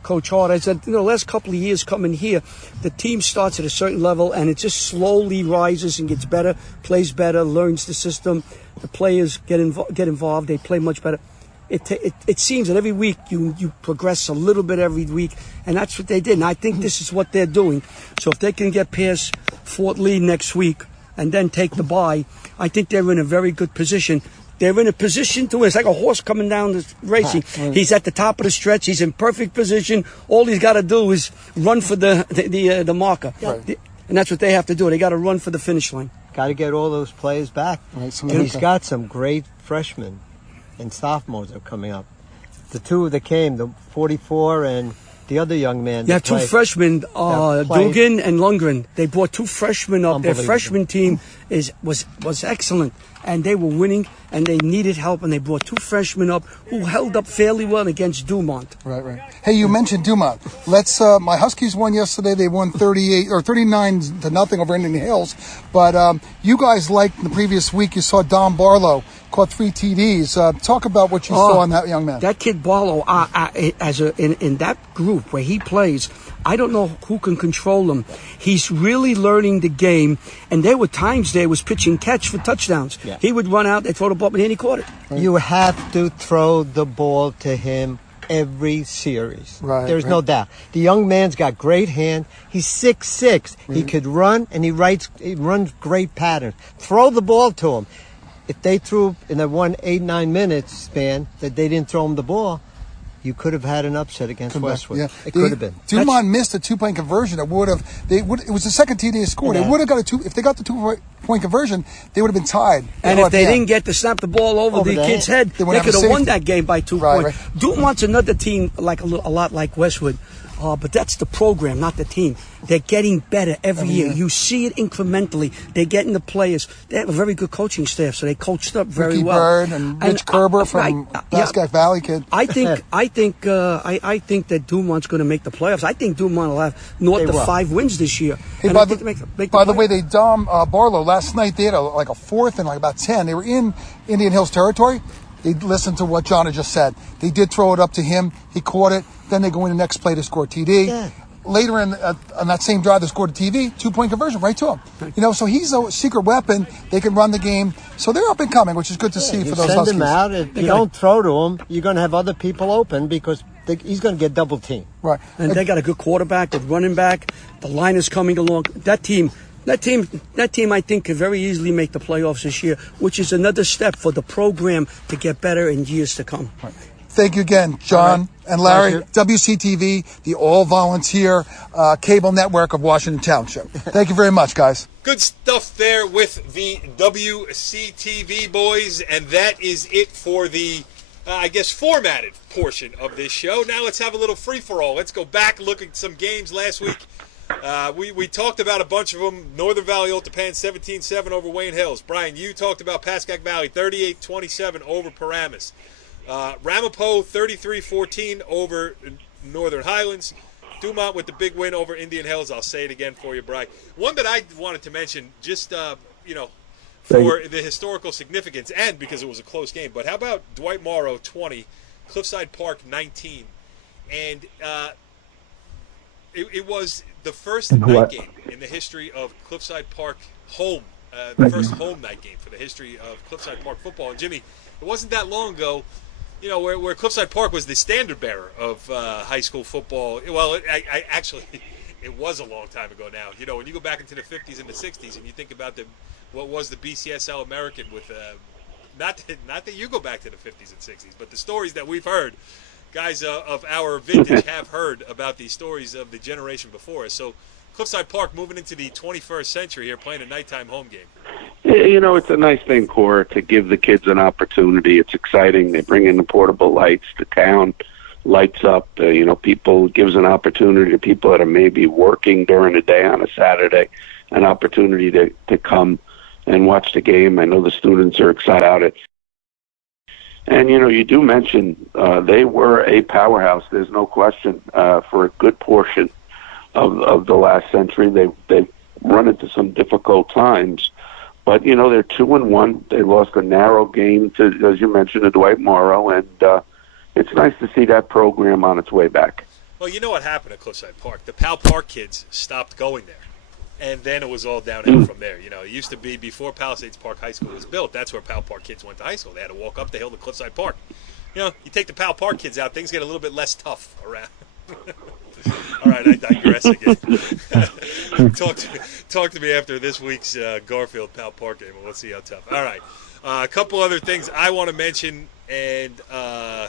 Coach Hart. I said, the last couple of years coming here, the team starts at a certain level and it just slowly rises and gets better, plays better, learns the system. The players get involved. They play much better. It seems that every week you progress a little bit every week, and that's what they did. And I think this is what they're doing. So if they can get past Fort Lee next week and then take the bye, I think they're in a very good position. They're in a position to win. It's like a horse coming down the racing. He's at the top of the stretch. He's in perfect position. All he's got to do is run for the marker. Right. And that's what they have to do. They got to run for the finish line. Got to get all those players back. Right, and he's got some great freshmen and sophomores are coming up. The two that came, the 44 and the other young man. Yeah, two freshmen, Dugan and Lundgren. They brought two freshmen up. Their freshman team was excellent, and they were winning, and they needed help, and they brought two freshmen up who held up fairly well against Dumont. Right. Hey, you mentioned Dumont. My Huskies won yesterday. They won 39-0 over Indian Hills. But you guys liked the previous week. You saw Don Barlow caught 3 TDs. Talk about what you saw in that young man. That kid Barlow, in that group where he plays, I don't know who can control him. He's really learning the game, and there were times there was pitch and catch for touchdowns. Yeah. He would run out, they'd throw the ball, and then he caught it. Right. You have to throw the ball to him every series. Right. There's no doubt. The young man's got great hand. He's 6'6". He could run, and he runs great patterns. Throw the ball to him. If they threw in that 8-9 minutes span that they didn't throw him the ball, you could have had an upset against Westwood. Yeah. It could have been. Dumont missed a 2-point conversion. It was the second TD they scored. Yeah. They would have got if they got the 2-point conversion, they would have been tied. And if they didn't get to snap the ball over the kid's head, they could have won that game by 2 points. Right. Dumont's another team a lot like Westwood. But that's the program, not the team. They're getting better every year. You see it incrementally. They're getting the players. They have a very good coaching staff, so they coached up very well. Bird and Rich Kerber from Pascack Valley kid. I think that Dumont's going to make the playoffs. I think Dumont will have north of 5 wins this year. Hey, by the way, they domed Barlow last night. They had a 4th and about 10. They were in Indian Hills territory. They listened to what John had just said. They did throw it up to him. He caught it. Then they go in the next play to score TD. Yeah. Later on that same drive, they scored a TD, 2-point conversion right to him. So he's a secret weapon. They can run the game. So they're up and coming, which is good to see for those Huskies. Send him out. If you don't throw to him, you're going to have other people open because he's going to get double teamed. Right. And they got a good quarterback, good running back. The line is coming along. That team, I think, could very easily make the playoffs this year, which is another step for the program to get better in years to come. Right. Thank you again, John and Larry. WCTV, the all-volunteer cable network of Washington Township. Thank you very much, guys. Good stuff there with the WCTV boys, and that is it for the, formatted portion of this show. Now let's have a little free-for-all. Let's go back, look at some games last week. We talked about a bunch of them. Northern Valley Otapan 17-7 over Wayne Hills. Brian, you talked about Pascack Valley 38-27 over Paramus. Ramapo 33-14 over Northern Highlands. Dumont with the big win over Indian Hills. I'll say it again for you, Brian. One that I wanted to mention, just for the historical significance and because it was a close game. But how about Dwight Morrow 20, Cliffside Park 19, and It was the first night game in the history of Cliffside Park home, the first home night game for the history of Cliffside Park football. And Jimmy, it wasn't that long ago, where Cliffside Park was the standard bearer of high school football. Well, I actually, it was a long time ago now. When you go back into the 50s and the 60s and you think about what was the BCSL American with, not that you go back to the 50s and 60s, but the stories that we've heard. Guys of our vintage have heard about these stories of the generation before us. So Cliffside Park moving into the 21st century here, playing a nighttime home game. It's a nice thing, Cora, to give the kids an opportunity. It's exciting. They bring in the portable lights. The town lights up. People gives an opportunity to people that are maybe working during the day on a Saturday, an opportunity to come and watch the game. I know the students are excited about it. And, you do mention they were a powerhouse, there's no question, for a good portion of the last century. They've run into some difficult times. But, they're 2-1. They lost a narrow game to, as you mentioned, to Dwight Morrow. And it's nice to see that program on its way back. Well, you know what happened at Cliffside Park? The Powell Park kids stopped going there. And then it was all downhill from there. It used to be before Palisades Park High School was built. That's where Powell Park kids went to high school. They had to walk up the hill to Cliffside Park. You take the Powell Park kids out, things get a little bit less tough around. All right, I digress again. Talk to me after this week's Garfield Powell Park game, and we'll see how tough. All right, a couple other things I want to mention, and I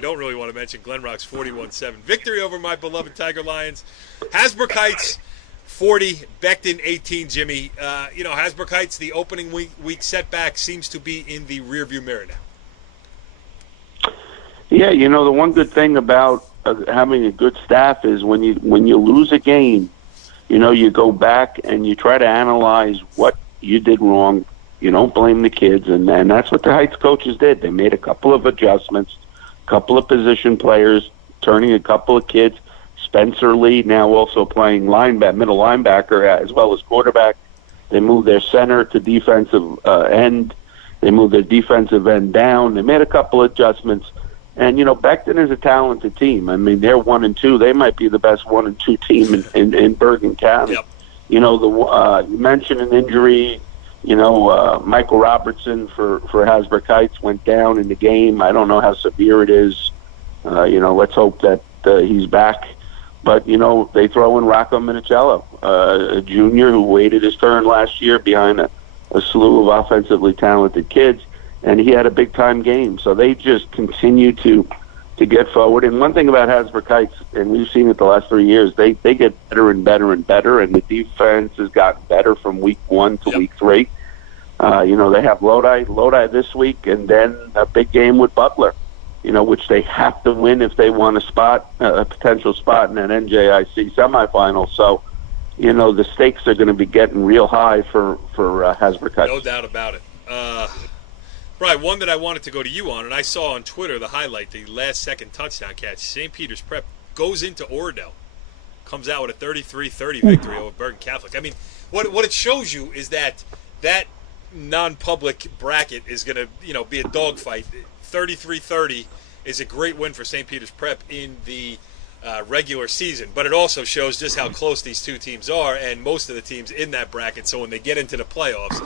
don't really want to mention Glen Rock's 41-7 victory over my beloved Tiger Lions. Hasbrook Heights 40, Beckton 18, Jimmy. Hasbrook Heights, the opening week setback seems to be in the rearview mirror now. Yeah, the one good thing about having a good staff is when you lose a game, you go back and you try to analyze what you did wrong. You don't blame the kids, and that's what the Heights coaches did. They made a couple of adjustments, a couple of position players, turning a couple of kids. Spencer Lee now also playing middle linebacker as well as quarterback. They moved their center to defensive end. They moved their defensive end down. They made a couple of adjustments. And, Beckton is a talented team. I mean, they're 1-2. They might be the best 1-2 team in Bergen County. Yep. You mentioned an injury. Michael Robertson for Hasbrook Heights went down in the game. I don't know how severe it is. Let's hope that he's back. But, they throw in Rocco Minicello, a junior who waited his turn last year behind a slew of offensively talented kids, and he had a big-time game. So they just continue to get forward. And one thing about Hasbrook Heights, and we've seen it the last 3 years, they get better and better and better, and the defense has gotten better from week 1 to week 3. They have Lodi this week, and then a big game with Butler. Which they have to win if they want a potential spot in an NJIC semifinal. So, the stakes are going to be getting real high for Hasbrook Heights. No doubt about it. Right, one that I wanted to go to you on, and I saw on Twitter the highlight, the last-second touchdown catch. St. Peter's Prep goes into Oradell, comes out with a 33-30 victory over Bergen Catholic. I mean, what it shows you is that non-public bracket is going to, be a dogfight. 33-30 is a great win for St. Peter's Prep in the regular season, but it also shows just how close these two teams are, and most of the teams in that bracket. So when they get into the playoffs,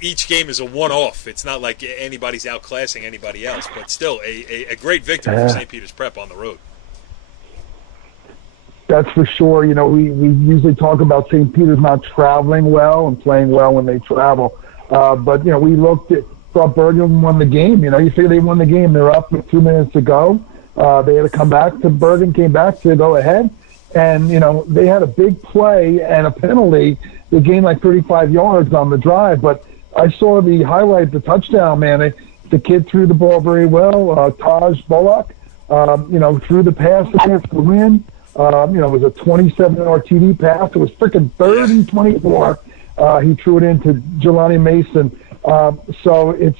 each game is a one-off. It's not like anybody's outclassing anybody else, but still a great victory for St. Peter's Prep on the road. That's for sure. We usually talk about St. Peter's not traveling well and playing well when they travel, but we thought Bergen won the game. You say they won the game. They're up with 2 minutes to go. They had to come back to Bergen, came back to go ahead. And, they had a big play and a penalty. They gained like 35 yards on the drive. But I saw the highlight, the touchdown, man. The kid threw the ball very well. Taj Bullock, threw the pass for the win. It was a 27-yard TD pass. It was freaking 30-24. He threw it into Jelani Mason. So it's,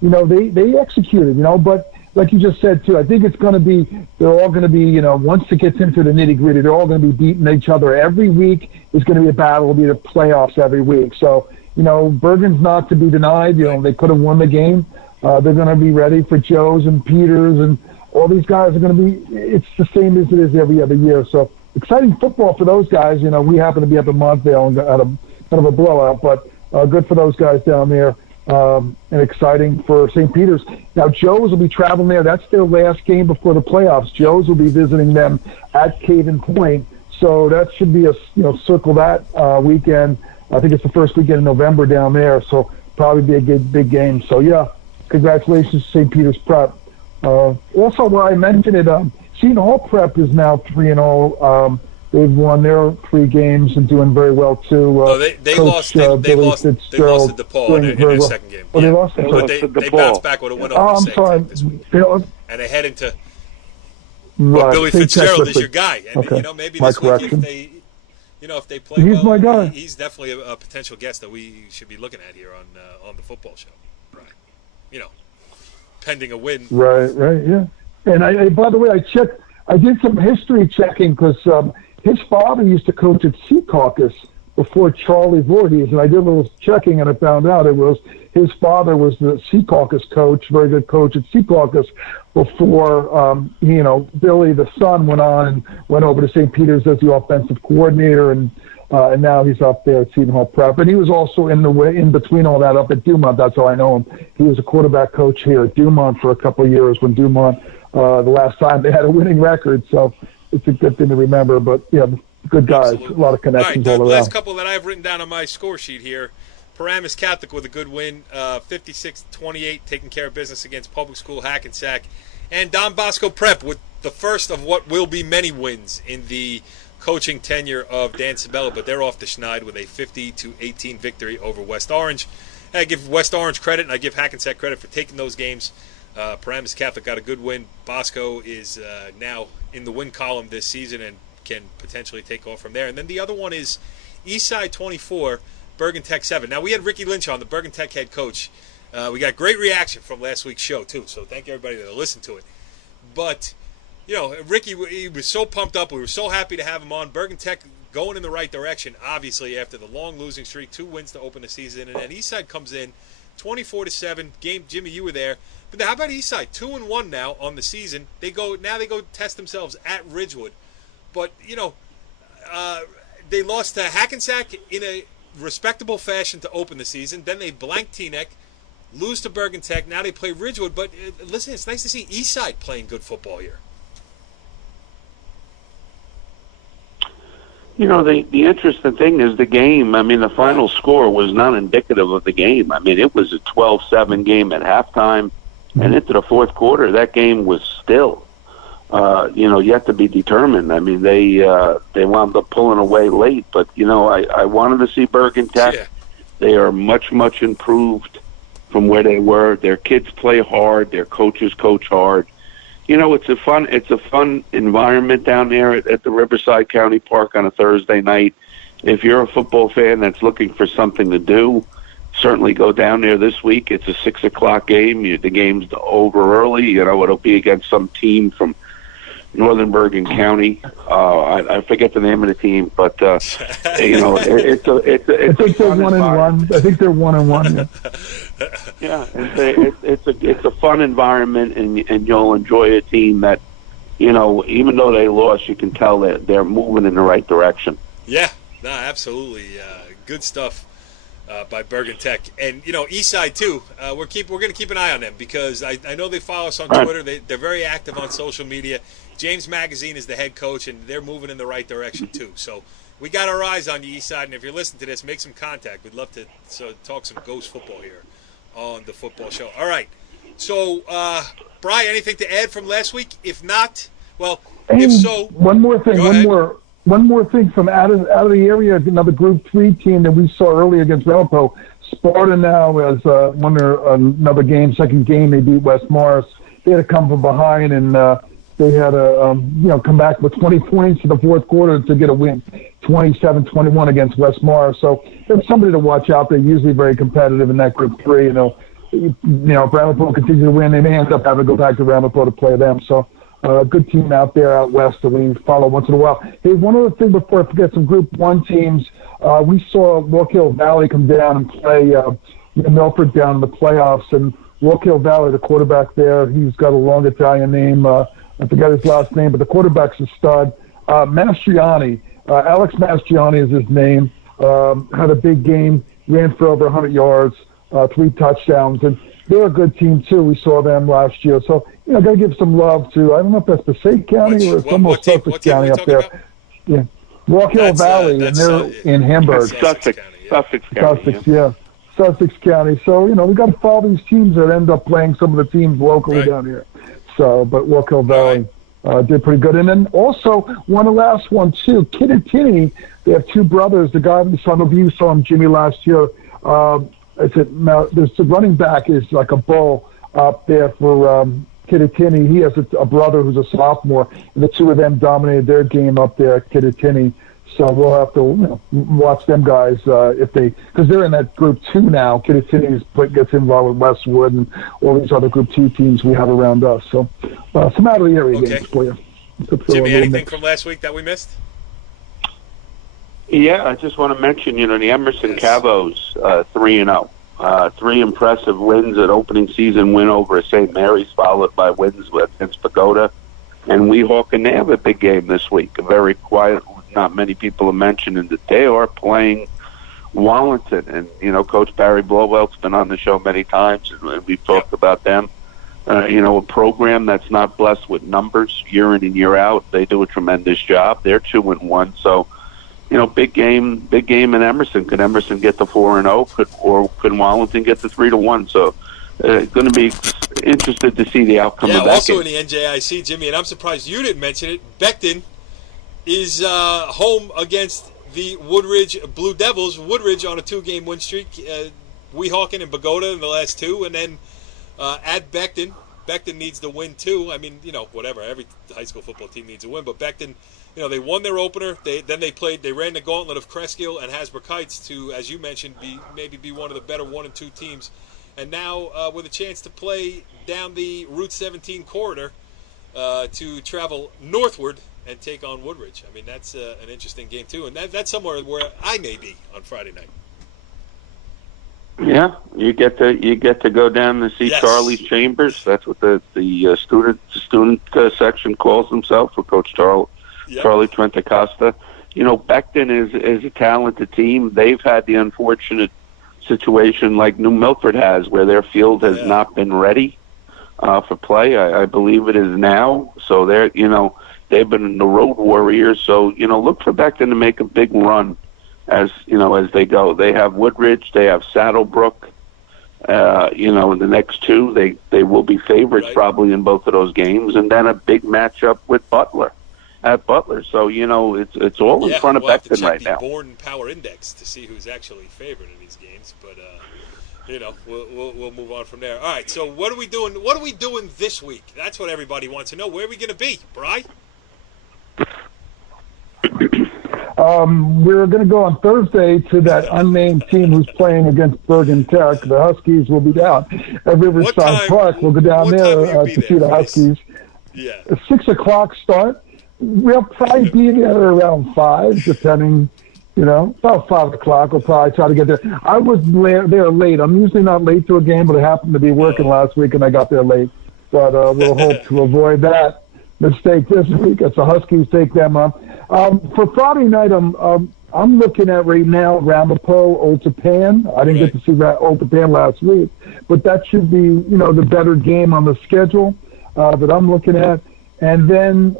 they executed, but like you just said too, I think it's going to be, they're all going to be, once it gets into the nitty gritty, they're all going to be beating each other. Every week is going to be a battle. It'll be the playoffs every week. So, Bergen's not to be denied. They could have won the game. They're going to be ready for Joe's and Peters and all these guys are going to be, it's the same as it is every other year. So exciting football for those guys. You know, we happen to be up in Montvale and had a kind of a blowout, but good for those guys down there. And exciting for St. Peter's. Now, Joe's will be traveling there. That's their last game before the playoffs. Joe's will be visiting them at Caven Point. So that should be circle that weekend. I think it's the first weekend in November down there. So probably be a good big game. So yeah, congratulations to St. Peter's Prep. Also, while I mentioned it, Seton Hall Prep is now 3-0. They've won their 3 games and doing very well too. They lost to DePaul in their second game. They lost. They bounced back with a win over this week. And they head into. Well, Billy Fitzgerald is your guy, and maybe this week if they play he's well, my guy. He's definitely a potential guest that we should be looking at here on the football show. Right. Pending a win. Right, yeah. And I by the way, I did some history checking because his father used to coach at Sea Caucus before Charlie Voorhees, and I did a little checking and I found out it was his father was the Sea Caucus coach, very good coach at Sea Caucus before Billy the son went over to St. Peter's as the offensive coordinator, and now he's up there at Seton Hall Prep, and he was also in between all that up at Dumont. That's how I know him. He was a quarterback coach here at Dumont for a couple of years when Dumont the last time they had a winning record, so it's a good thing to remember. But yeah, good guys, a lot of connections all around. The last couple that I have written down on my score sheet here: Paramus Catholic with a good win, 56-28, taking care of business against Public School Hackensack, and Don Bosco Prep with the first of what will be many wins in the coaching tenure of Dan Sabella, but they're off the schneid with a 50-18 victory over West Orange. I give West Orange credit, and I give Hackensack credit for taking those games. Paramus Catholic got a good win. Bosco is now in the win column this season and can potentially take off from there. And then the other one is Eastside 24, Bergen Tech 7. Now, we had Ricky Lynch on, the Bergen Tech head coach. We got great reaction from last week's show, too, so thank everybody that listened to it. But, Ricky, he was so pumped up. We were so happy to have him on. Bergen Tech going in the right direction, obviously, after the long losing streak, 2 wins to open the season. And then Eastside comes in 24-7. Game, Jimmy, you were there. But how about Eastside? 2-1 now on the season. They go test themselves at Ridgewood. But, they lost to Hackensack in a respectable fashion to open the season. Then they blank Teaneck, lose to Bergen Tech. Now they play Ridgewood. But listen, it's nice to see Eastside playing good football here. The interesting thing is the game. I mean, the final score was not indicative of the game. I mean, it was a 12-7 game at halftime. And into the fourth quarter, that game was still, yet to be determined. I mean, they wound up pulling away late. But, I wanted to see Bergen Tech. Yeah. They are much, much improved from where they were. Their kids play hard. Their coaches coach hard. It's a fun environment down there at the Riverside County Park on a Thursday night. If you're a football fan that's looking for something to do, certainly go down there this week. It's a 6:00 game. The game's over early. It'll be against some team from Northern Bergen County. I forget the name of the team, but it's I think they're 1-1. I think they're 1-1. Yeah, it's a fun environment, and you'll enjoy a team that, even though they lost, you can tell that they're moving in the right direction. Yeah, no, absolutely, good stuff. By Bergen Tech. And, Eastside, too, we're going to keep an eye on them because I know they follow us on Twitter. They're very active on social media. James Magazine is the head coach, and they're moving in the right direction, too. So we got our eyes on the Eastside, and if you're listening to this, make some contact. We'd love to talk some ghost football here on the football show. All right. So, Brian, anything to add from last week? If not, if so... One more thing. One more thing from out of the area, another Group 3 team that we saw earlier against Ramapo. Sparta now has won another game, second game. They beat West Morris. They had to come from behind, and they had to come back with 20 points in the fourth quarter to get a win, 27-21 against West Morris. So there's somebody to watch out. They're usually very competitive in that Group 3. If Ramapo continues to win, they may end up having to go back to Ramapo to play them. So. Good team out there out west that we follow once in a while. Hey, one other thing before I forget, some Group 1 teams. We saw Walk Hill Valley come down and play Milford down in the playoffs, and Walk Hill Valley, the quarterback there, he's got a long Italian name. I forget his last name, but the quarterback's a stud. Mastriani, Alex Mastriani is his name. Had a big game, ran for over 100 yards, 3 touchdowns, and they're a good team too. We saw them last year, so got to give some love to. I don't know if that's Passaic County or it's almost Sussex County up there. About? Yeah, Walk Hill Valley, and they're in Hamburg. Sussex County. Yeah. Sussex County. So, we got to follow these teams that end up playing some of the teams locally down here. So, but Walk Hill Valley did pretty good. And then also, one of the last one, too, Kittatinny, they have 2 brothers. The guy, son of you saw him, Jimmy, last year. There's the running back is like a bull up there for Kittatinny. He has a brother who's a sophomore, and the 2 of them dominated their game up there at Kittatinny. So we'll have to watch them guys because they're in that Group 2 now. Kittatinny gets involved with Westwood and all these other Group 2 teams we have around us. So some out of the area games for you. Jimmy, anything from last week that we missed? Yeah, I just want to mention, the Emerson Cavos 3-0. 3 impressive wins, an opening season win over St. Mary's, followed by wins against Pagoda and Weehawken. They have a big game this week. A very quiet. Not many people are mentioning that they are playing Wallington, and Coach Barry Blowell's been on the show many times, and we've talked about them. A program that's not blessed with numbers year in and year out. They do a tremendous job. They're 2-1, so big game in Emerson. Could Emerson get to 4-0? Could Wallington get to 3-1? So, going to be interested to see the outcome of that. Also game. in the NJIC, Jimmy, and I'm surprised you didn't mention it. Beckton is home against the Woodridge Blue Devils. Woodridge on a 2-game win streak. Weehawken and Pagoda in the last 2, and then at Beckton. Beckton needs the win too. I mean, whatever. Every high school football team needs a win, but Beckton, they won their opener. They ran the gauntlet of Cresskill and Hasbrook Heights to, as you mentioned, be one of the better 1 and 2 teams, and now with a chance to play down the Route 17 corridor to travel northward and take on Woodridge. I mean, that's an interesting game too, and that's somewhere where I may be on Friday night. Yeah, you get to go down to see Charlie's Chambers. That's what the student section calls himself, for Coach Charlie Trentacosta. Beckton is a talented team. They've had the unfortunate situation like New Milford has, where their field has not been ready for play. I believe it is now. So they're they've been the road warriors. So look for Beckton to make a big run as they go. They have Woodridge, they have Saddlebrook. In the next 2, they will be favorites probably in both of those games, and then a big matchup with Butler at Butler. So it's all in front of Beckton right now. Born Power Index to see who's actually favored in these games, but we'll move on from there. All right. So what are we doing? What are we doing this week? That's what everybody wants to know. Where are we going to be, Bri? We're going to go on Thursday to that unnamed team who's playing against Bergen Tech. The Huskies will be down at Riverside Park. We'll go down there to see the Huskies. Yeah. A 6 o'clock start. We'll probably be there around 5, depending, about 5 o'clock. We'll probably try to get there. I was there late. I'm usually not late to a game, but I happened to be working last week, and I got there late. But we'll hope to avoid that mistake this week as the Huskies take them on. For Friday night, I'm looking at right now Ramapo, Old Japan. I didn't get to see Old Japan last week, but that should be the better game on the schedule that I'm looking at. And then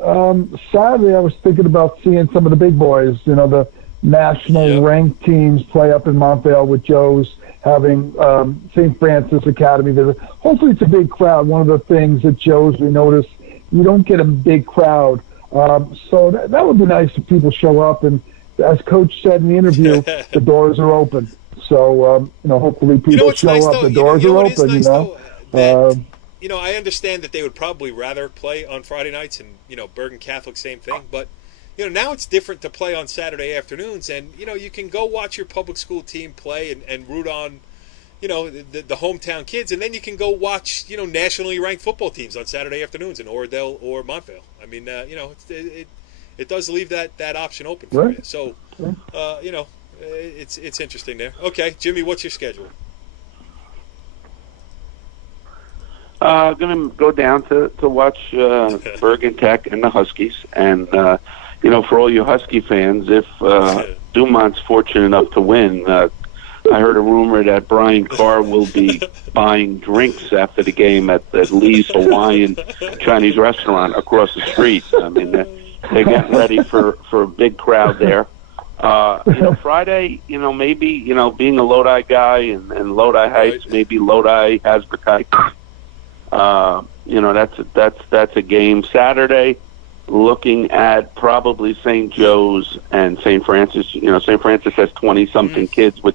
Saturday, I was thinking about seeing some of the big boys. The national ranked teams play up in Montvale with Joe's having St. Francis Academy visit. Hopefully, it's a big crowd. One of the things at Joe's we noticed, you don't get a big crowd. So that would be nice if people show up. And as Coach said in the interview, the doors are open. So, hopefully people show up. The doors are open, I understand that they would probably rather play on Friday nights, and, Bergen Catholic, same thing. But, now it's different to play on Saturday afternoons. And, you can go watch your public school team play and root on, the hometown kids, and then you can go watch, nationally ranked football teams on Saturday afternoons in Oradell or Montvale. I mean, it does leave that option open for you. So, it's interesting there. Okay, Jimmy, what's your schedule? Going to go down to watch Bergen Tech and the Huskies. And, for all you Husky fans, if Dumont's fortunate enough to win, I heard a rumor that Brian Carr will be buying drinks after the game at Lee's Hawaiian Chinese restaurant across the street. I mean, they're getting ready for a big crowd there. Friday, maybe, being a Lodi guy and Lodi Heights, maybe Lodi Hasbrook. That's a game. Saturday, looking at probably St. Joe's and St. Francis. St. Francis has 20-something kids with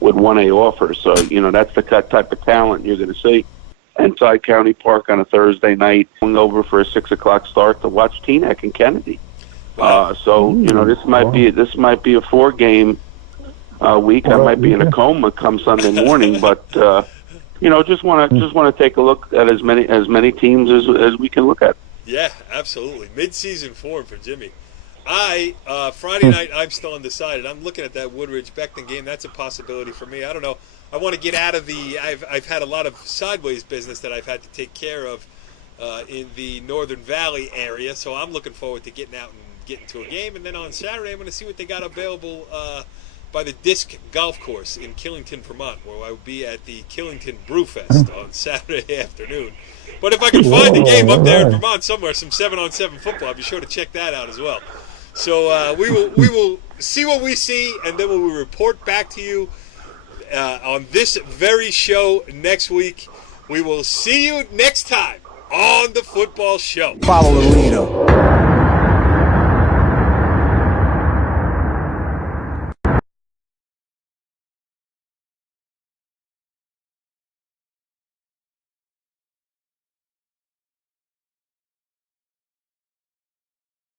1A offers, so that's the type of talent you're going to see. And County Park on a Thursday night, going over for a 6:00 start to watch Teaneck and Kennedy. This might be a 4-game week. I might be in a coma come Sunday morning, but just want to take a look at as many teams as we can look at. Yeah, absolutely. Mid-season form for Jimmy. Friday night, I'm still undecided. I'm looking at that Woodridge-Beckton game. That's a possibility for me. I don't know. I want to get out of I've had a lot of sideways business that I've had to take care of in the Northern Valley area, so I'm looking forward to getting out and getting to a game. And then on Saturday, I'm going to see what they got available by the Disc Golf Course in Killington, Vermont, where I will be at the Killington Brewfest on Saturday afternoon. But if I can find the game up there in Vermont somewhere, some 7-on-7 football, I'll be sure to check that out as well. So we will see what we see, and then we will report back to you on this very show next week. We will see you next time on the Football Show. Follow the leader.